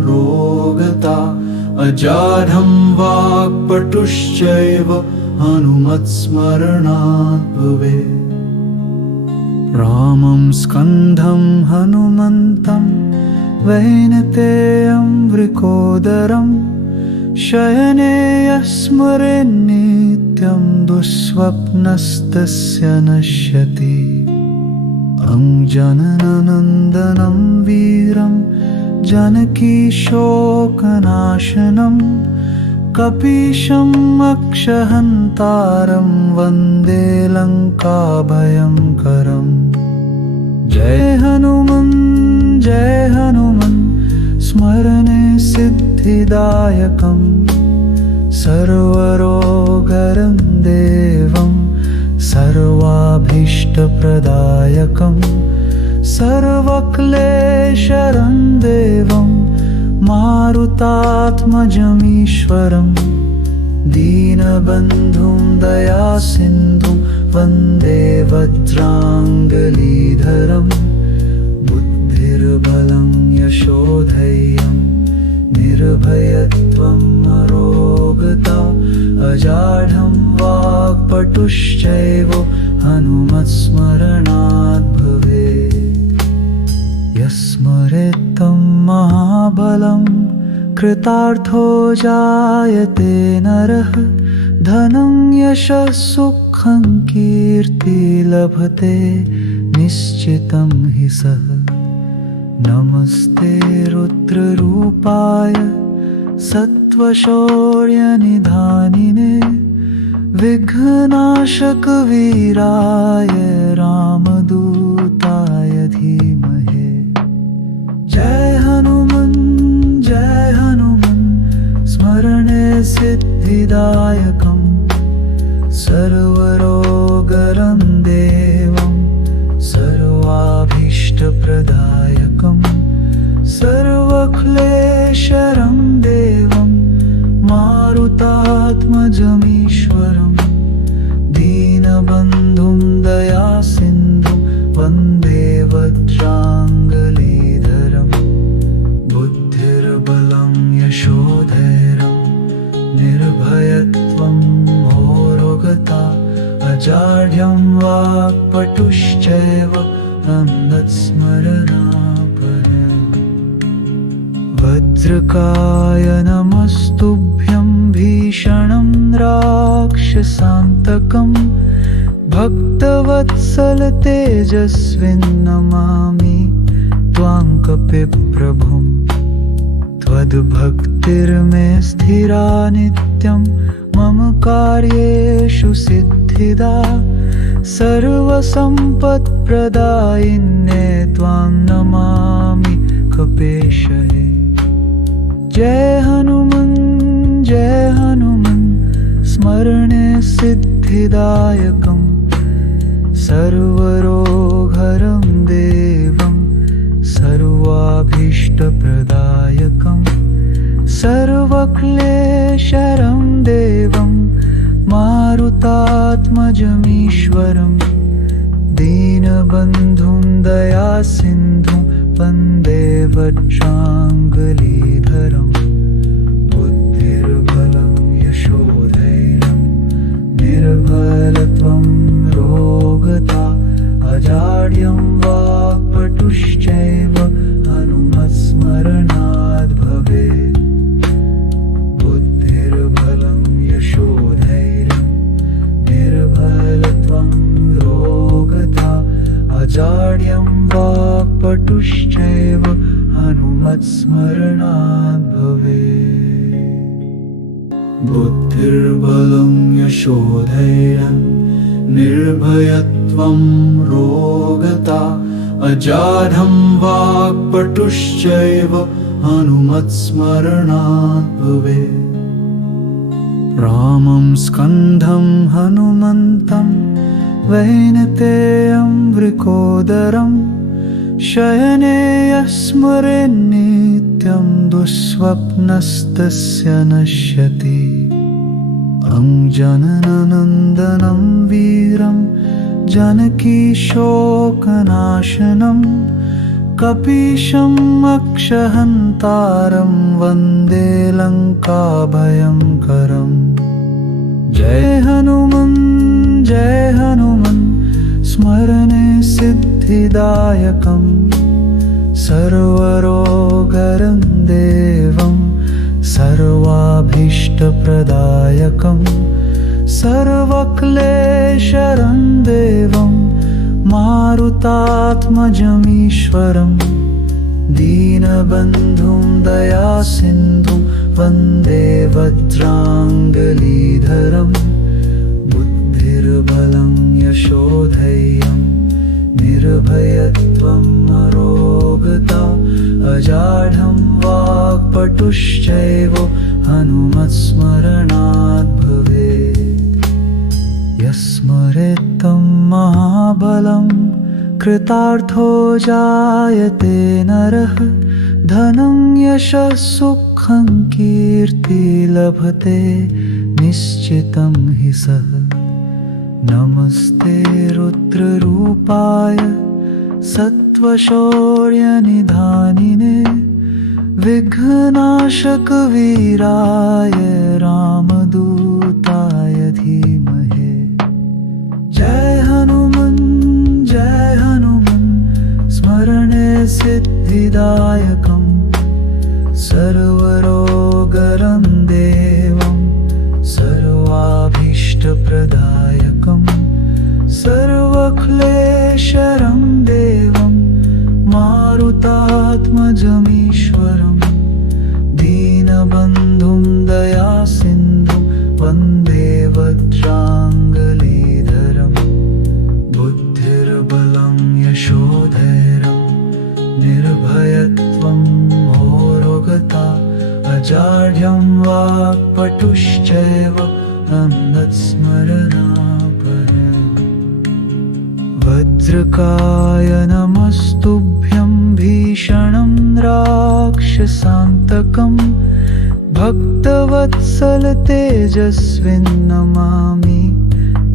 रोगता अजाढ्यं वाक्पटुश्चैव हनुमत्स्मरणात् भवेत्। रामं स्कन्धं हनुमन्तं वैनतेयं वृकोदरं शयने स्मरेन्नित्यं दुःस्वप्नस्तस्य नश्यति। अञ्जननन्दनं वीरं जानकी शोकनाशनं कपीशम् अक्षहन्तारं वन्दे लङ्काभयङ्करम्। जय हनुमन् स्मरणे सिद्धिदायकम् सर्वरोगहरं देवं सर्वाभीष्टप्रदायकम् सर्वक्लेशहरं देवं मारुतात्मजमीश्वरम् दीनबन्धुं दयासिन्धुं वन्दे वज्राङ्गलीधरम् बुद्धिर्बलं यशोधैर्यं निर्भयत्वम् अरोगता अजाढ्यं वाक्पटुश्चैव हनुमत्स्मरणात् भवेत्। यस्मरेत् तं महाबलं कृतार्थो जायते नरः धनं यशः सुखं कीर्ति लभते निश्चितं हि सः। नमस्ते रुद्ररूपाय सत्त्वशौर्यनिधानिने विघ्ननाशकवीराय रामदूताय धीमहि। जय हनुमन् स्मरणे सिद्धिदायकं सर्वरोगहरं देवं सर्वाभीष्टप्रदायकं सर्वक्लेशहरं देवं मारुतात्मजमीश्वरं दीनबन्धुं दयासिन्धुं वन्दे वज्राङ्गलीधरम् बुद्धिर्बलं यशोधैर्यं निर्भयत्वम् अरोगता अजाढ्यं वाक्पटुश्चैव हनुमत्स्मरणात् भवेत्। वज्रकाय नमस्तुभ्यं भीषणं राक्षसान्तकं भक्तवत्सल तेजस्विन्नमामि त्वां कपिप्रभुम्। त्वद्भक्तिर्मे स्थिरा नित्यं मम कार्येषु सिद्धिदा सर्वसम्पत्प्रदायिन्ये त्वां नमामि कपेशहे। जय हनुमन् स्मरणे सिद्धिदायकं सर्वरोगहरं देवं सर्वाभीष्टप्रदायकं सर्वक्लेशहरं देवं मारुतात्मजमीश्वरं दीनबन्धुं दयासिन्धुं वन्दे वज्राङ्गलीधरम् बुद्धिर्बलं यशोधैर्यं निर्भयत्वम् रोगता अजाड्यं वाक्पटुश्चैव हनुमत्स्मरणात् भवेत्। बुद्धिर्बलं यशोधैर्यं निर्भयत्वं रोगता अजाड्यं वाक्पटुश्चैव हनुमत्स्मरणात् भवेत्। बुद्धिर्बलं यशोधैर्यं निर्भयत्वं रोगता अजाढ्यं वाक्पटुश्चैव हनुमत्स्मरणात् भवेत्। रामं स्कन्धं हनुमन्तं वैनतेयं वृकोदरं शयने यस्मरेन् नित्यं दुःस्वप्नस्तस्य नश्यति। अङ्जननन्दनं वीरं जानकीशोकनाशनं कपीशम् अक्षहन्तारं वन्दे लङ्काभयङ्करम्। जय हनुमन् स्मरणे सिद्धिदायकं सर्वरोगहरं देवं सर्वाभीष्टप्रदायकं सर्वक्लेशहरं देवं मारुतात्मजमीश्वरं दीनबन्धुं दयासिन्धुं वन्दे वज्राङ्गलीधरम् बुद्धिर्बलं यशोधैर्यं निर्भयत्वम् अरोगता अजाढ्यं वाक्पटुश्चैव हनुमत्स्मरणात् भवेत्। यस्मरेत् तं महाबलं कृतार्थो जायते नरः धनं यशः सुखं कीर्ति लभते निश्चितं हि सः। नमस्ते रुद्ररूपाय सत्त्वशौर्यनिधानिने विघ्ननाशकवीराय रामदूताय धीमहि। जय हनुमन् स्मरणे सिद्धिदायकम् सर्वरोगहरं देवं सर्वाभीष्टप्रदायकम् सर्वक्लेशहरं देवं मारुतात्मजमीश्वरं दीनबन्धुं दयासिन्धुं वन्दे वज्राङ्गलीधरम्। बुद्धिर्बलं यशोधैर्यं निर्भयत्वं होरोगता अजाड्यं वाक्पटुश्चैव अन्धस्मरणापरम्। वज्रकाय नमस्तुभ्यं भीषणं राक्षसान्तकं भक्तवत्सल तेजस्विन्नमामि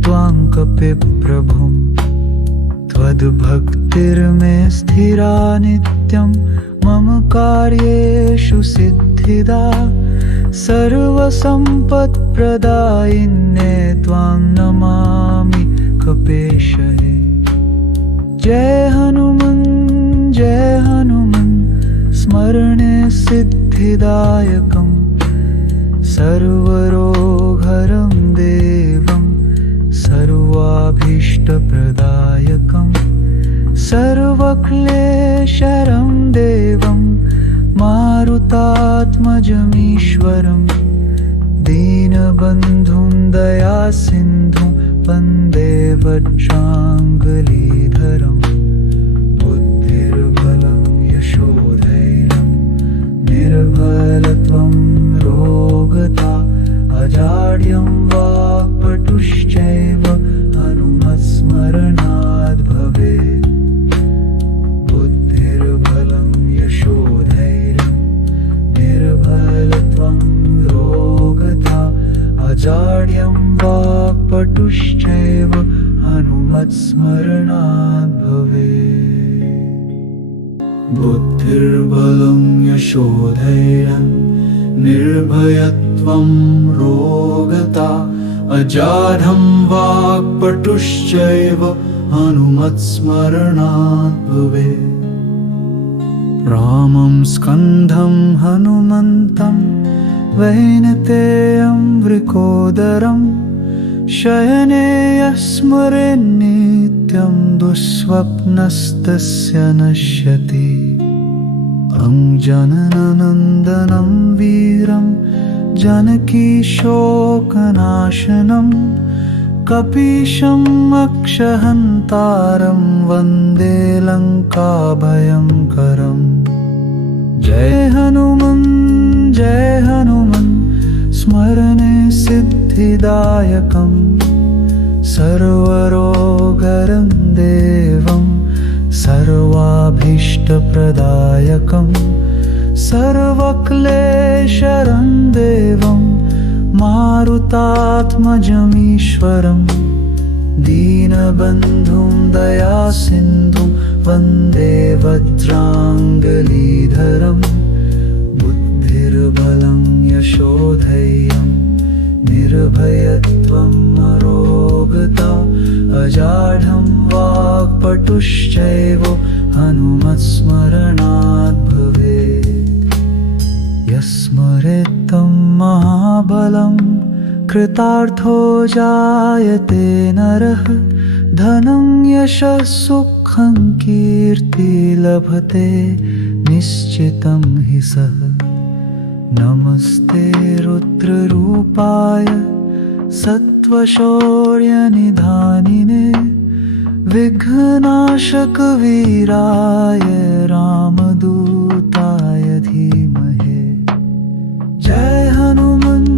त्वां कपिप्रभुम्। त्वद्भक्तिर्मे स्थिरा नित्यं मम कार्येषु सिद्धिदा सर्वसम्पत्प्रदायिन्ये त्वां नमामि कपेशहे। जय हनुमन् स्मरणे सिद्धिदायकम् सर्वरोगहरं देवं सर्वाभीष्टप्रदायकम् सर्वक्लेशहरं देवं मारुतात्मजमीश्वरं दीनबन्धुं दयासिन्धुं वन्दे वज्राङ्गलीधरम्। बुद्धिर्बलं यशोधैर्यं निर्भयत्वं रोगता अजाड्यं वाक्पटुश्चैव हनुमत्स्मरणाद् भवेत्। बुद्धिर्बलं यशोधैर्यं निर्भयत्वं रोगता अजाड्यं वाक्पटुश्चैव हनुमत्स्मरणाद् भवेत्। बुद्धिर्बलं यशोधैर्यं निर्भयत्वं रोगता अजाड्यं वाक्पटुश्चैव हनुमत्स्मरणाद् भवेत्। रामं स्कन्धं हनुमन्तं वैनतेयं वृकोदरं शयने स्मरेन्नित्यं दुःस्वप्नस्तस्य नश्यति। अङ्जननन्दनं वीरं जानकीशोकनाशनं कपीशम् अक्षहन्तारं वन्दे लङ्काभयङ्करम्। जय हनुमन् स्मरणे सिद्धिदायकम् सर्वरोगहरं देवं सर्वाभीष्टप्रदायकम् सर्वक्लेशहरं देवं मारुतात्मजमीश्वरं दीनबन्धुं दयासिन्धुं वन्दे वज्राङ्गलीधरम्। बुद्धिर्बलं यशोधैर्यं निर्भयत्वं अरोगता अजाड्यं वाक्पटुश्चैव हनुमत्स्मरणाद् भवेत्। यस्मरेत्तं महाबलं कृतार्थो जायते नरः धनं यशः सुखं कीर्ति लभते निश्चितं हि सः। नमस्ते रुद्ररूपाय सत्त्वशौर्यनिधानिने विघ्ननाशकवीराय रामदूताय धीमहि। जय हनुमन्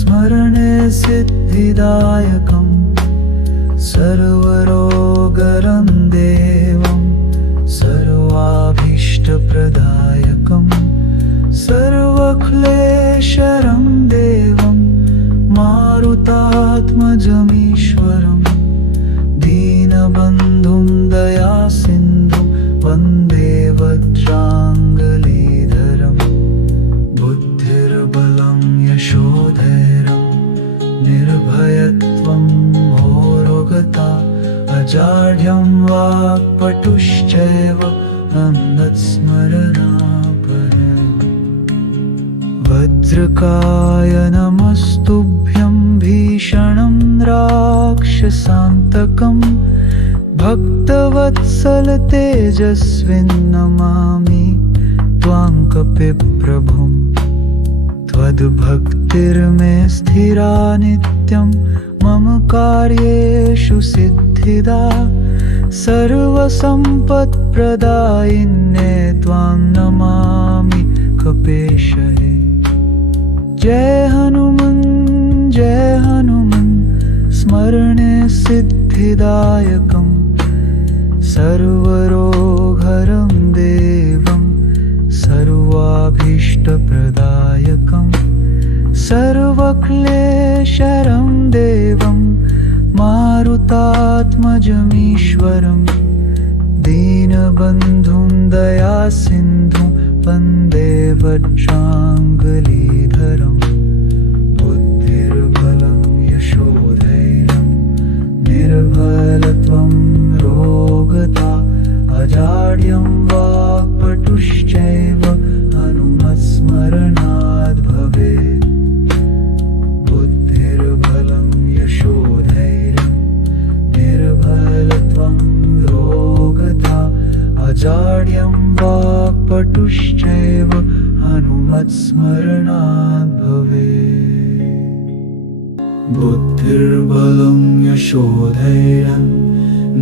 स्मरणे सिद्धिदायकम् सर्वरोगहरं देवं सर्वाभीष्टप्रदायकम् सर्वक्लेशहरं निर्भयत्वं होरोगता अजाड्यं वाक्पटुश्चैव अन्धस्मरणापरम् वज्रकाय नमस्तुभ्यं भीषणं राक्षसान्तकं भक्तवत्सल तेजस्विन्नमामि त्वां कपिप्रभुं त्वद्भक्तिर्मे स्थिरा नित्यं मम कार्येषु सिद्धिदा सर्वसम्पत्प्रदायिन्ये त्वां नमामि कपेशहे जय हनुमन् स्मरणे सिद्धिदायकं सर्वरोगहरं देवं सर्वाभीष्टप्रदायकं सर्वक्लेशहरं देवं मारुतात्मजमीश्वरं दीनबन्धुं दयासिन्धुं वन्दे वज्राङ्गलीधरम् बुद्धिर्बलं यशोधैर्यं निर्भयत्वं रोगता अजाड्यं वाक्पटुश्चैव हनुमत्स्मरणाद् भवेत् बुद्धिर्बलं यशोधैर्यं निर्भयत्वं रोगता अजाड्यं वाक्पटुश्चैव हनुमत्स्मरणाद् भवेत् बुद्धिर्बलं यशोधैर्यं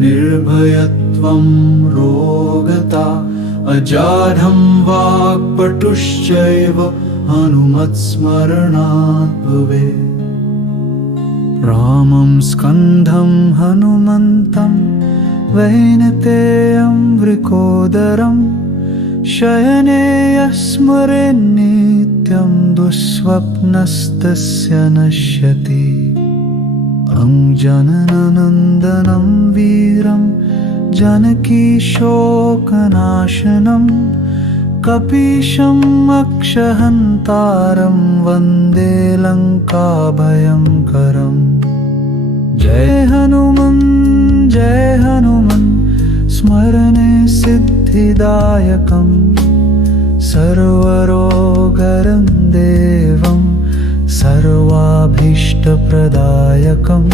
निर्भयत्वं रोगता अजाड्यं वाक्पटुश्चैव हनुमत्स्मरणाद् भवेत् रामं स्कन्धं हनुमन्तं वैनतेयं वृकोदरं शयने स्मरेन्नित्यं दुःस्वप्नस्तस्य नश्यति अङ्जननन्दनं वीरं जानकीशोकनाशनं कपीशम् अक्षहन्तारं वन्दे लङ्काभयङ्करम् जय हनुमन् स्मरणे सिद्धिदायकं सर्वरोगहरं देवं सर्वाभीष्टप्रदायकं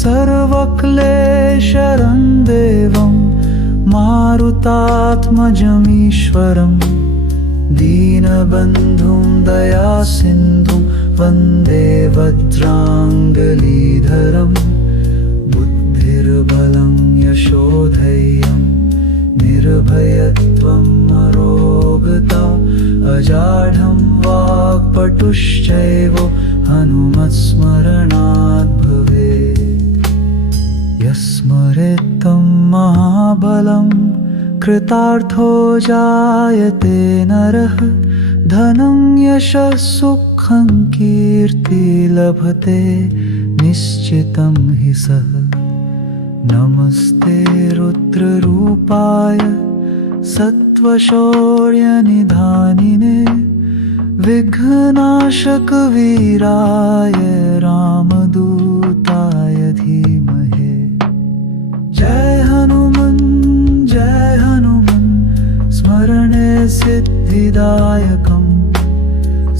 सर्वक्लेशहरं देवं मारुतात्मजमीश्वरं दीनबन्धुं दयासिन्धुं वन्दे वज्राङ्गलीधरम् बुद्धिर्बलं यशोधैर्यं निर्भयत्वम् अरोगता अजाड्यं वाक्पटुश्चैव हनुमत्स्मरणाद् भवेत् यस्मरेत् तं महाबलं कृतार्थो जायते नरः धनं यशः सुखं कीर्ति लभते निश्चितं हि सः नमस्ते रुद्ररूपाय सत्त्वशौर्यनिधानिने विघ्ननाशकवीराय रामदूताय धीमहि जय हनुमन् स्मरणे सिद्धिदायकं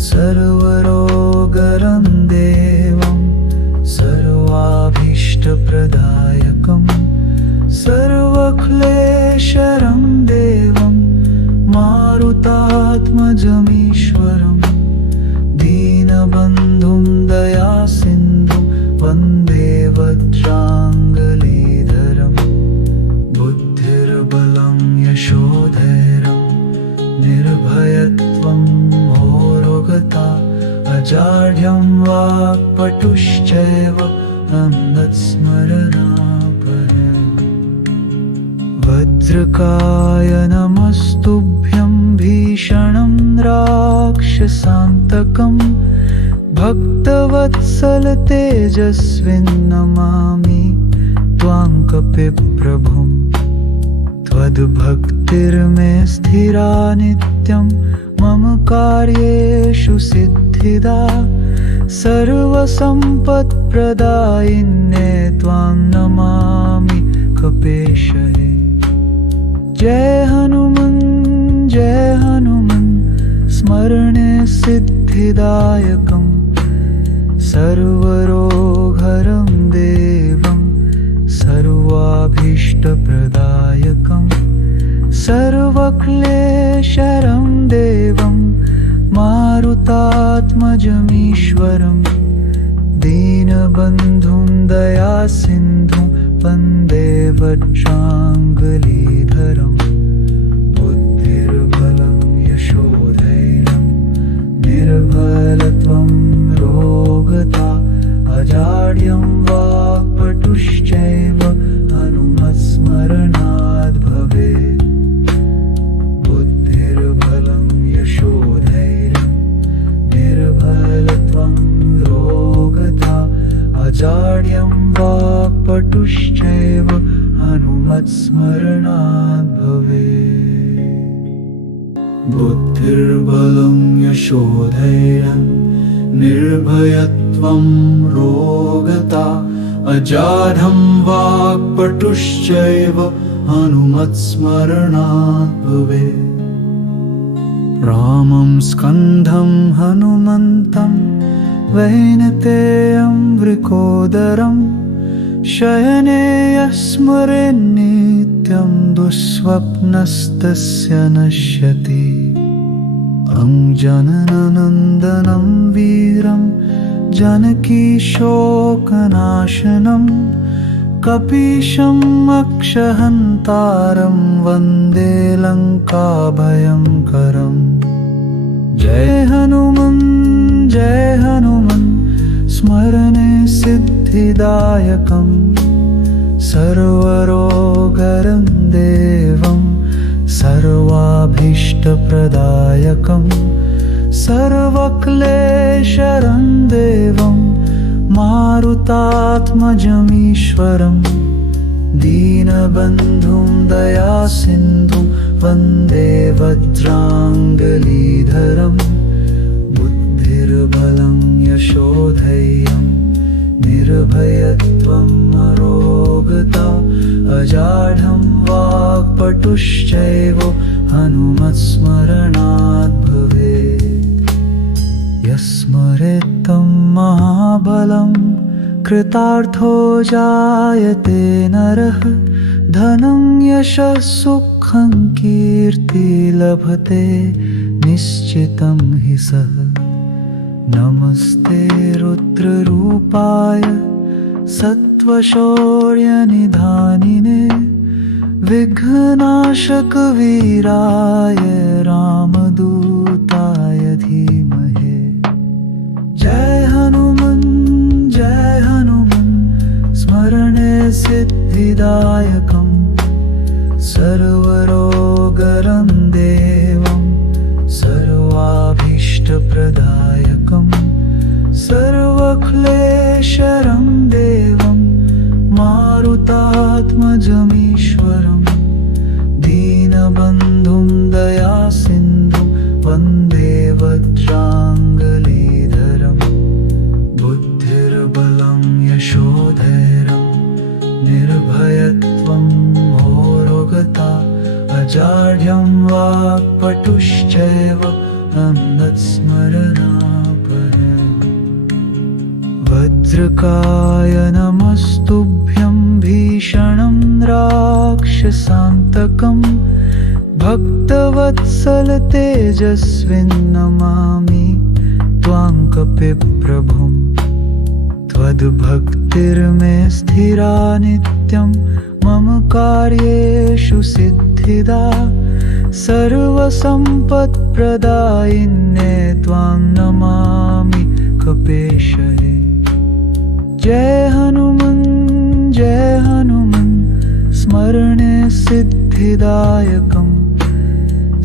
सर्वरोगहरं देवं सर्वाभीष्टप्रदायकं सर्वक्लेशहरं देवं मारुतात्मजमीश्वरं दीनबन्धुं दयासिन्धुं वन्दे वज्राङ्गलीधरम् बुद्धिर्बलं यशोधैर्यं निर्भयत्वं होरोगता अजाड्यं वाक्पटुश्चैव अन्धस्मरणापरम् वज्रकाय नमस्तुभ्यं भीषणं राक्षसान्तकं भक्तवत्सल तेजस्विन्नमामि त्वां कपिप्रभुं त्वद्भक्तिर्मे स्थिरा नित्यं मम कार्येषु सिद्धिदा सर्वसम्पत्प्रदायिन्ये त्वां नमामि कपेशहे। जय हनुमन् स्मरणे सिद्धिदायकं सर्वरोगहरं देवं सर्वाभीष्टप्रदायकं सर्वक्लेशहरं देवं मारुतात्मजमीश्वरं दीनबन्धुं दयासिन्धुं वन्दे वज्राङ्गलीधरम्। बुद्धिर्बलं यशोधैर्यं निर्भयत्वं रोगता अजाड्यं वाक्पटुश्चैव हनुमत्स्मरणाद् भवेत्। बुद्धिर्बलं यशोधैर्यं निर्भयत्वं रोगता अजाड्यं वाक्पटुश्चैव हनुमत्स्मरणाद् भवेत्। बुद्धिर्बलं यशोधैर्यं निर्भयत्वं रोगता अजाढं वाक्पटुश्चैव हनुमत्स्मरणाद् भवेत्। रामं स्कन्धं हनुमन्तं वैनतेयं वृकोदरं शयने यस्मरेन् नित्यं दुःस्वप्नस्तस्य नश्यति। अङ्जननन्दनं वीरं जानकीशोकनाशनं कपीशम् अक्षहन्तारं वन्दे लङ्काभयङ्करम्। जय हनुमन् स्मरणे सिद्धिदायकं सर्वरोगहरं देवं सर्वाभीष्टप्रदायकं सर्वक्लेशहरं देवं मारुतात्मजमीश्वरं दीनबन्धुं दयासिन्धुं वन्दे वज्राङ्गलीधरम्। बुद्धिर्बलं यशोधैर्यं निर्भयत्वम् अरोगता अजाढं वाक्पटुश्चैव हनुमत्स्मरणाद् भवेत्। यस्मरेत् तं महाबलं कृतार्थो जायते नरः धनं यशः सुखं कीर्ति लभते निश्चितं हि सः। नमस्ते रुद्ररूपाय सत्त्वशौर्यनिधानिने विघ्ननाशकवीराय रामदूताय धीमहि। जय हनुमन् स्मरणे सिद्धिदायकं सर्वरोगहरं देवं सर्वाभीष्टप्रदायकं सर्वक्लेशहरं देवं मारुतात्मजमीश्वरं दीनबन्धुं दयासिन्धुं वन्दे वज्राङ्गलीधरम्। बुद्धिर्बलं यशोधैर्यं निर्भयत्वं रोगता अजाढ्यं वाक्पटुश्चैव हनुमत्स्मरणाद् भवेत्। वज्रकाय नमस्तुभ्यं भीषणं राक्षसान्तकं भक्तवत्सल तेजस्विन् नमामि त्वां कपिप्रभुम्। त्वद्भक्तिर्मे स्थिरा नित्यं मम कार्येषु सिद्धिदा सर्वसम्पत्प्रदायिन्ये त्वां नमामि कपेशहे। जय हनुमन् स्मरणे सिद्धिदायकं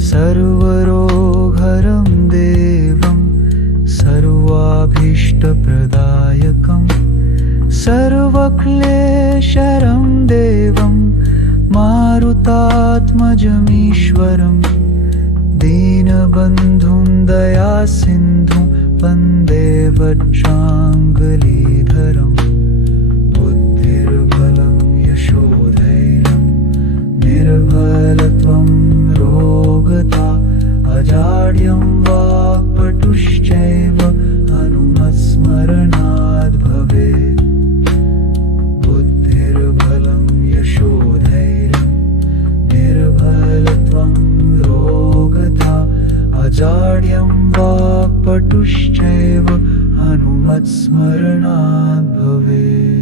सर्वरोगहरं देवं सर्वाभीष्टप्रदायकं सर्वक्लेशहरं देवं मारुतात्मजमीश्वरं दीनबन्धुं दयासिन्धुं वन्दे वज्राङ्गलीधरम् बुद्धिर्बलं यशोधैर्यं निर्भयत्वं रोगता अजाड्यं वाक्पटुश्चैव हनुमत्स्मरणाद् भवेत् बुद्धिर्बलं यशोधैर्यं निर्भयत्वं रोगता अजाड्यं वाक्पटुश्चैव हनुमत्स्मरणाद् भवेत्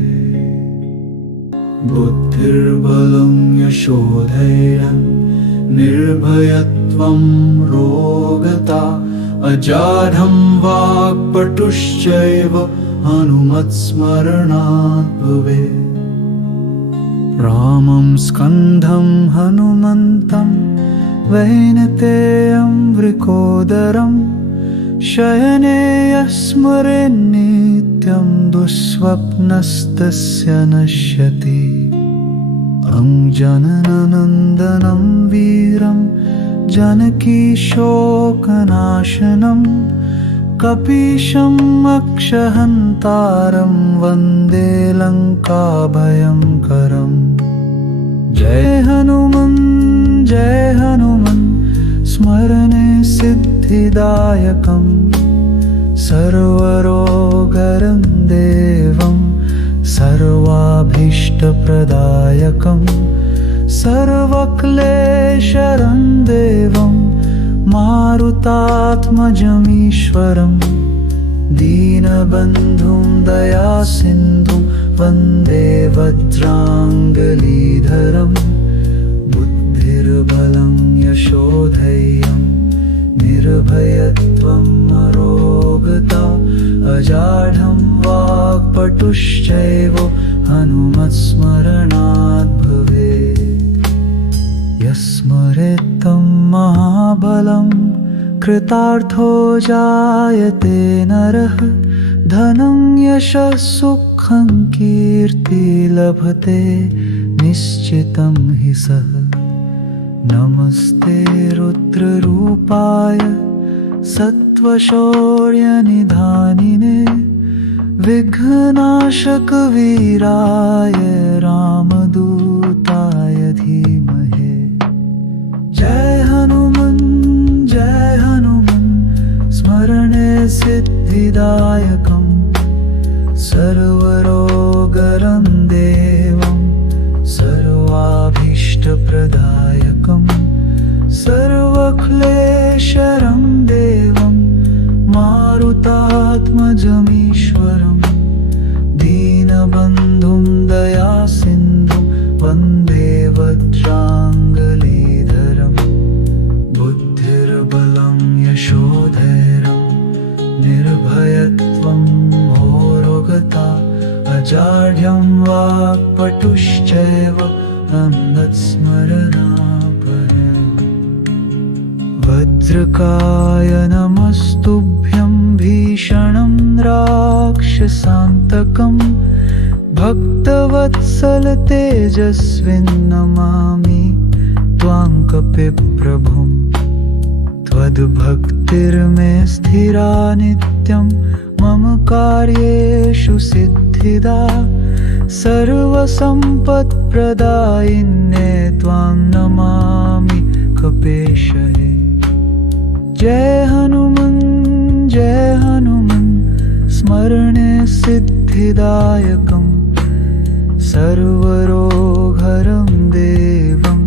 बुद्धिर्बलं यशोधैर्यं निर्भयत्वं रोगता अजाढं वाक्पटुश्चैव हनुमत्स्मरणाद् भवेत् रामं स्कन्धं हनुमन्तं वैनतेयं वृकोदरं शयने यः स्मरेन्नित्यं दुःस्वप्नस्तस्य नश्यति जनननन्दनं वीरं जानकीशोकनाशनं कपीशम् अक्षहन्तारं वन्दे लङ्काभयङ्करम् जय हनुमन् स्मरणे सिद्धिदायकं सर्वरोगहरं देवं सर्वाभीष्टप्रदायकं सर्वक्लेशहरं देवं मारुतात्मजमीश्वरं दीनबन्धुं दयासिन्धुं वन्दे वज्राङ्गलीधरम् बुद्धिर्बलं यशोधैर्यं निर्भयत्वम् अरोगता अजाढं वाक्पटुश्चैव हनुमत्स्मरणाद् भवेत् यस्मरेत् तं महाबलं कृतार्थो जायते नरः धनं यशः सुखं कीर्ति लभते निश्चितं हि सः नमस्ते रुद्ररूपाय सत्त्वशौर्यनिधानिने विघ्ननाशकवीराय रामदूताय धीमहि जय हनुमन् स्मरणे सिद्धिदायकं सर्वरोगहरं देवं सर्वाभीष्टप्रदायकं सर्वक्लेशहरं देवं मारुतात्मजमीश्वरं दीनबन्धुं दयासिन्धुं वन्दे वज्राङ्गलीधरम् बुद्धिर्बलं यशोधैर्यं निर्भयत्वं रोगता अजाढ्यं वाक्पटुश्चैव हनुमत्स्मरणाद् भवेत् वज्रकाय नमस्तुभ्यं भीषणं राक्षसान्तकं भक्तवत्सल तेजस्विन् नमामि त्वां कपिप्रभुम् त्वद्भक्तिर्मे स्थिरा नित्यं मम कार्येषु सिद्धिदा सर्वसम्पत्प्रदायिन्ये त्वां नमामि कपेशहे जय हनुमन् स्मरणे सिद्धिदायकं सर्वरोगहरं देवं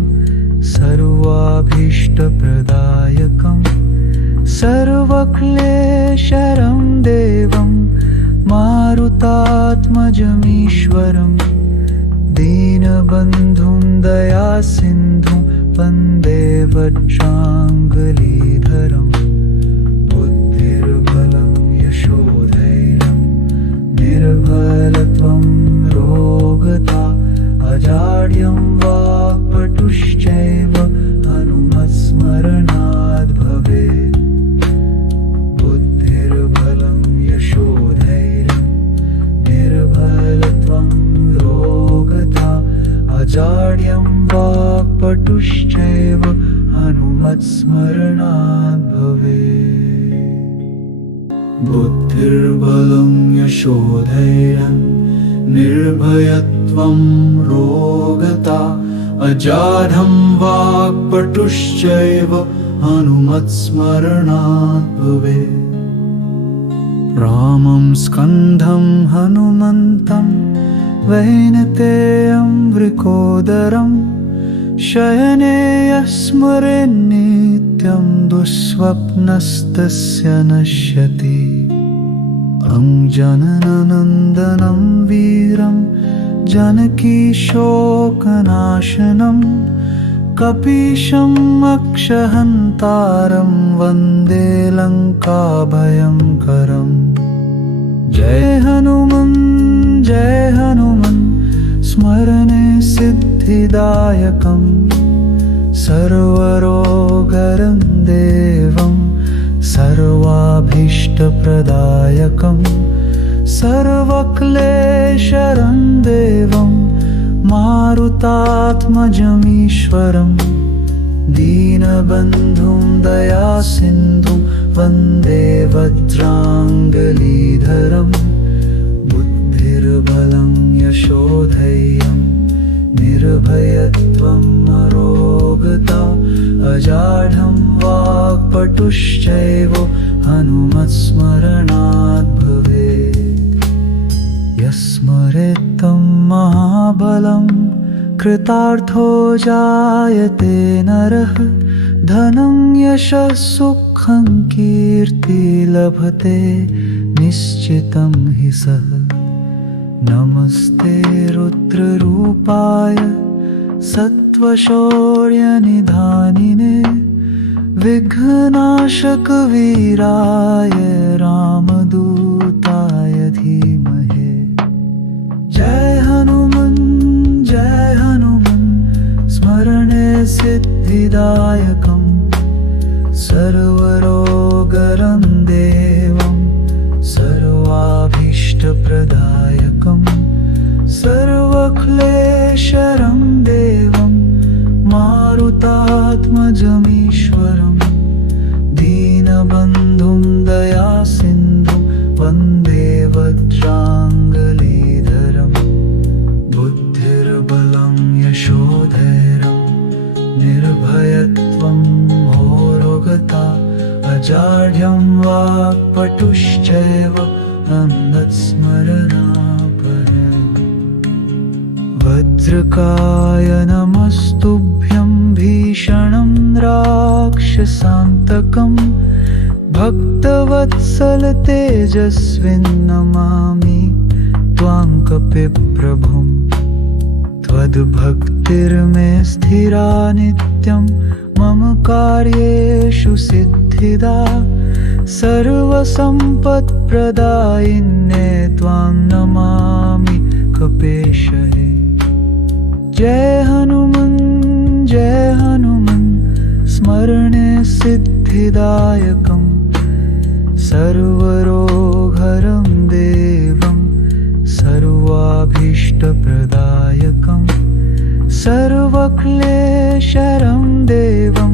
सर्वाभीष्टप्रदायकं सर्वक्लेशहरं देवं मारुतात्मजमीश्वरं दीनबन्धुं दयासिन्धुं वन्दे वज्राङ्गलीधरम् बुद्धिर्बलं यशोधैर्यं निर्भयत्वं रोगता अजाड्यं वाक्पटुश्चैव हनुमत्स्मरणाद् भवेत् बुद्धिर्बलं यशोधैर्यं निर्भयत्वं रोगता अजाड्यं वाक्पटुश्चैव हनुमत्स्मरणाद् भवेत् बुद्धिर्बलं यशोधैर्यं निर्भयत्वं रोगता अजाढ्यं वाक्पटुश्चैव हनुमत्स्मरणात् भवेत्। रामं स्कन्धं हनुमन्तं वैनतेयं वृकोदरं शयने यः स्मरेन् नित्यं दुःस्वप्नस्तस्य नश्यति। अङ्जननन्दनं वीरं जानकीशोकनाशनं कपीशम् अक्षहन्तारं वन्दे लङ्काभयङ्करम्। जय हनुमन् स्मरणे सिद्धिदायकं सर्वरोगहरं देवं सर्वाभीष्टप्रदायकं सर्वक्लेशहरं देवं मारुतात्मजमीश्वरं दीनबन्धुं दयासिन्धुं वन्दे वज्राङ्गलीधरम्। बुद्धिर्बलं यशोधैर्यं निर्भयत्वम् अरोगता अजाढ्यं वाक्पटुश्चैव हनुमत्स्मरणात् भवेत्। यस्मरेत् तं महाबलं कृतार्थो जायते नरः धनं यशः सुखं कीर्ति लभते निश्चितं हि सः। नमस्ते रुद्ररूपाय सत्त्वशौर्यनिधानिने विघ्ननाशकवीराय रामदूताय धीमहि। जय हनुमन् स्मरणे सिद्धिदायकं सर्वरोगहरं देवं सर्वाभीष्टप्रदायकं सर्वक्लेशहरं देवं मारुतात्मजमीश्वरं दीनबन्धुं दयासिन्धुं वन्दे वज्राङ्गलीधरम्। बुद्धिर्बलं यशोधैर्यं निर्भयत्वं रोगता अजाढ्यं वाक्पटुश्चैव हनुमत्स्मरणात् भवेत्। वज्रकाय नमस्तुभ्यं भीषणं राक्षसान्तकं भक्तवत्सल तेजस्विन्नमामि त्वां कपिप्रभुम्। त्वद्भक्तिर्मे स्थिरा नित्यं मम कार्येषु सिद्धिदा सर्वसम्पत्प्रदायिन्ये त्वां नमामि कपेशहे। जय हनुमन् स्मरणे सिद्धिदायकं सर्वरोगहरं देवं सर्वाभीष्टप्रदायकं सर्वक्लेशहरं देवं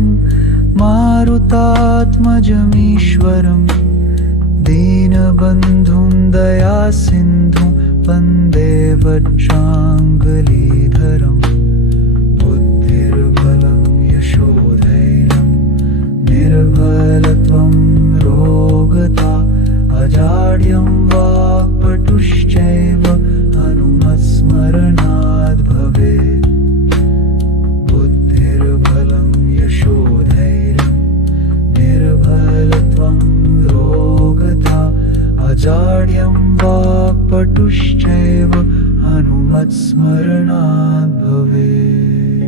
मारुतात्मजमीश्वरं दीनबन्धुं दयासिन्धुं वन्दे वज्राङ्गलीधरम्। बुद्धिर्बलं यशोधैर्यं निर्भयत्वं रोगता अजाढ्यं वाक्पटुश्चैव हनुमत्स्मरणात् भवेत्। बुद्धिर्बलं यशोधैर्यं निर्भयत्वं रोगता अजाढ्यं वाक्पटुश्चैव हनुमत्स्मरणात् भवेत्।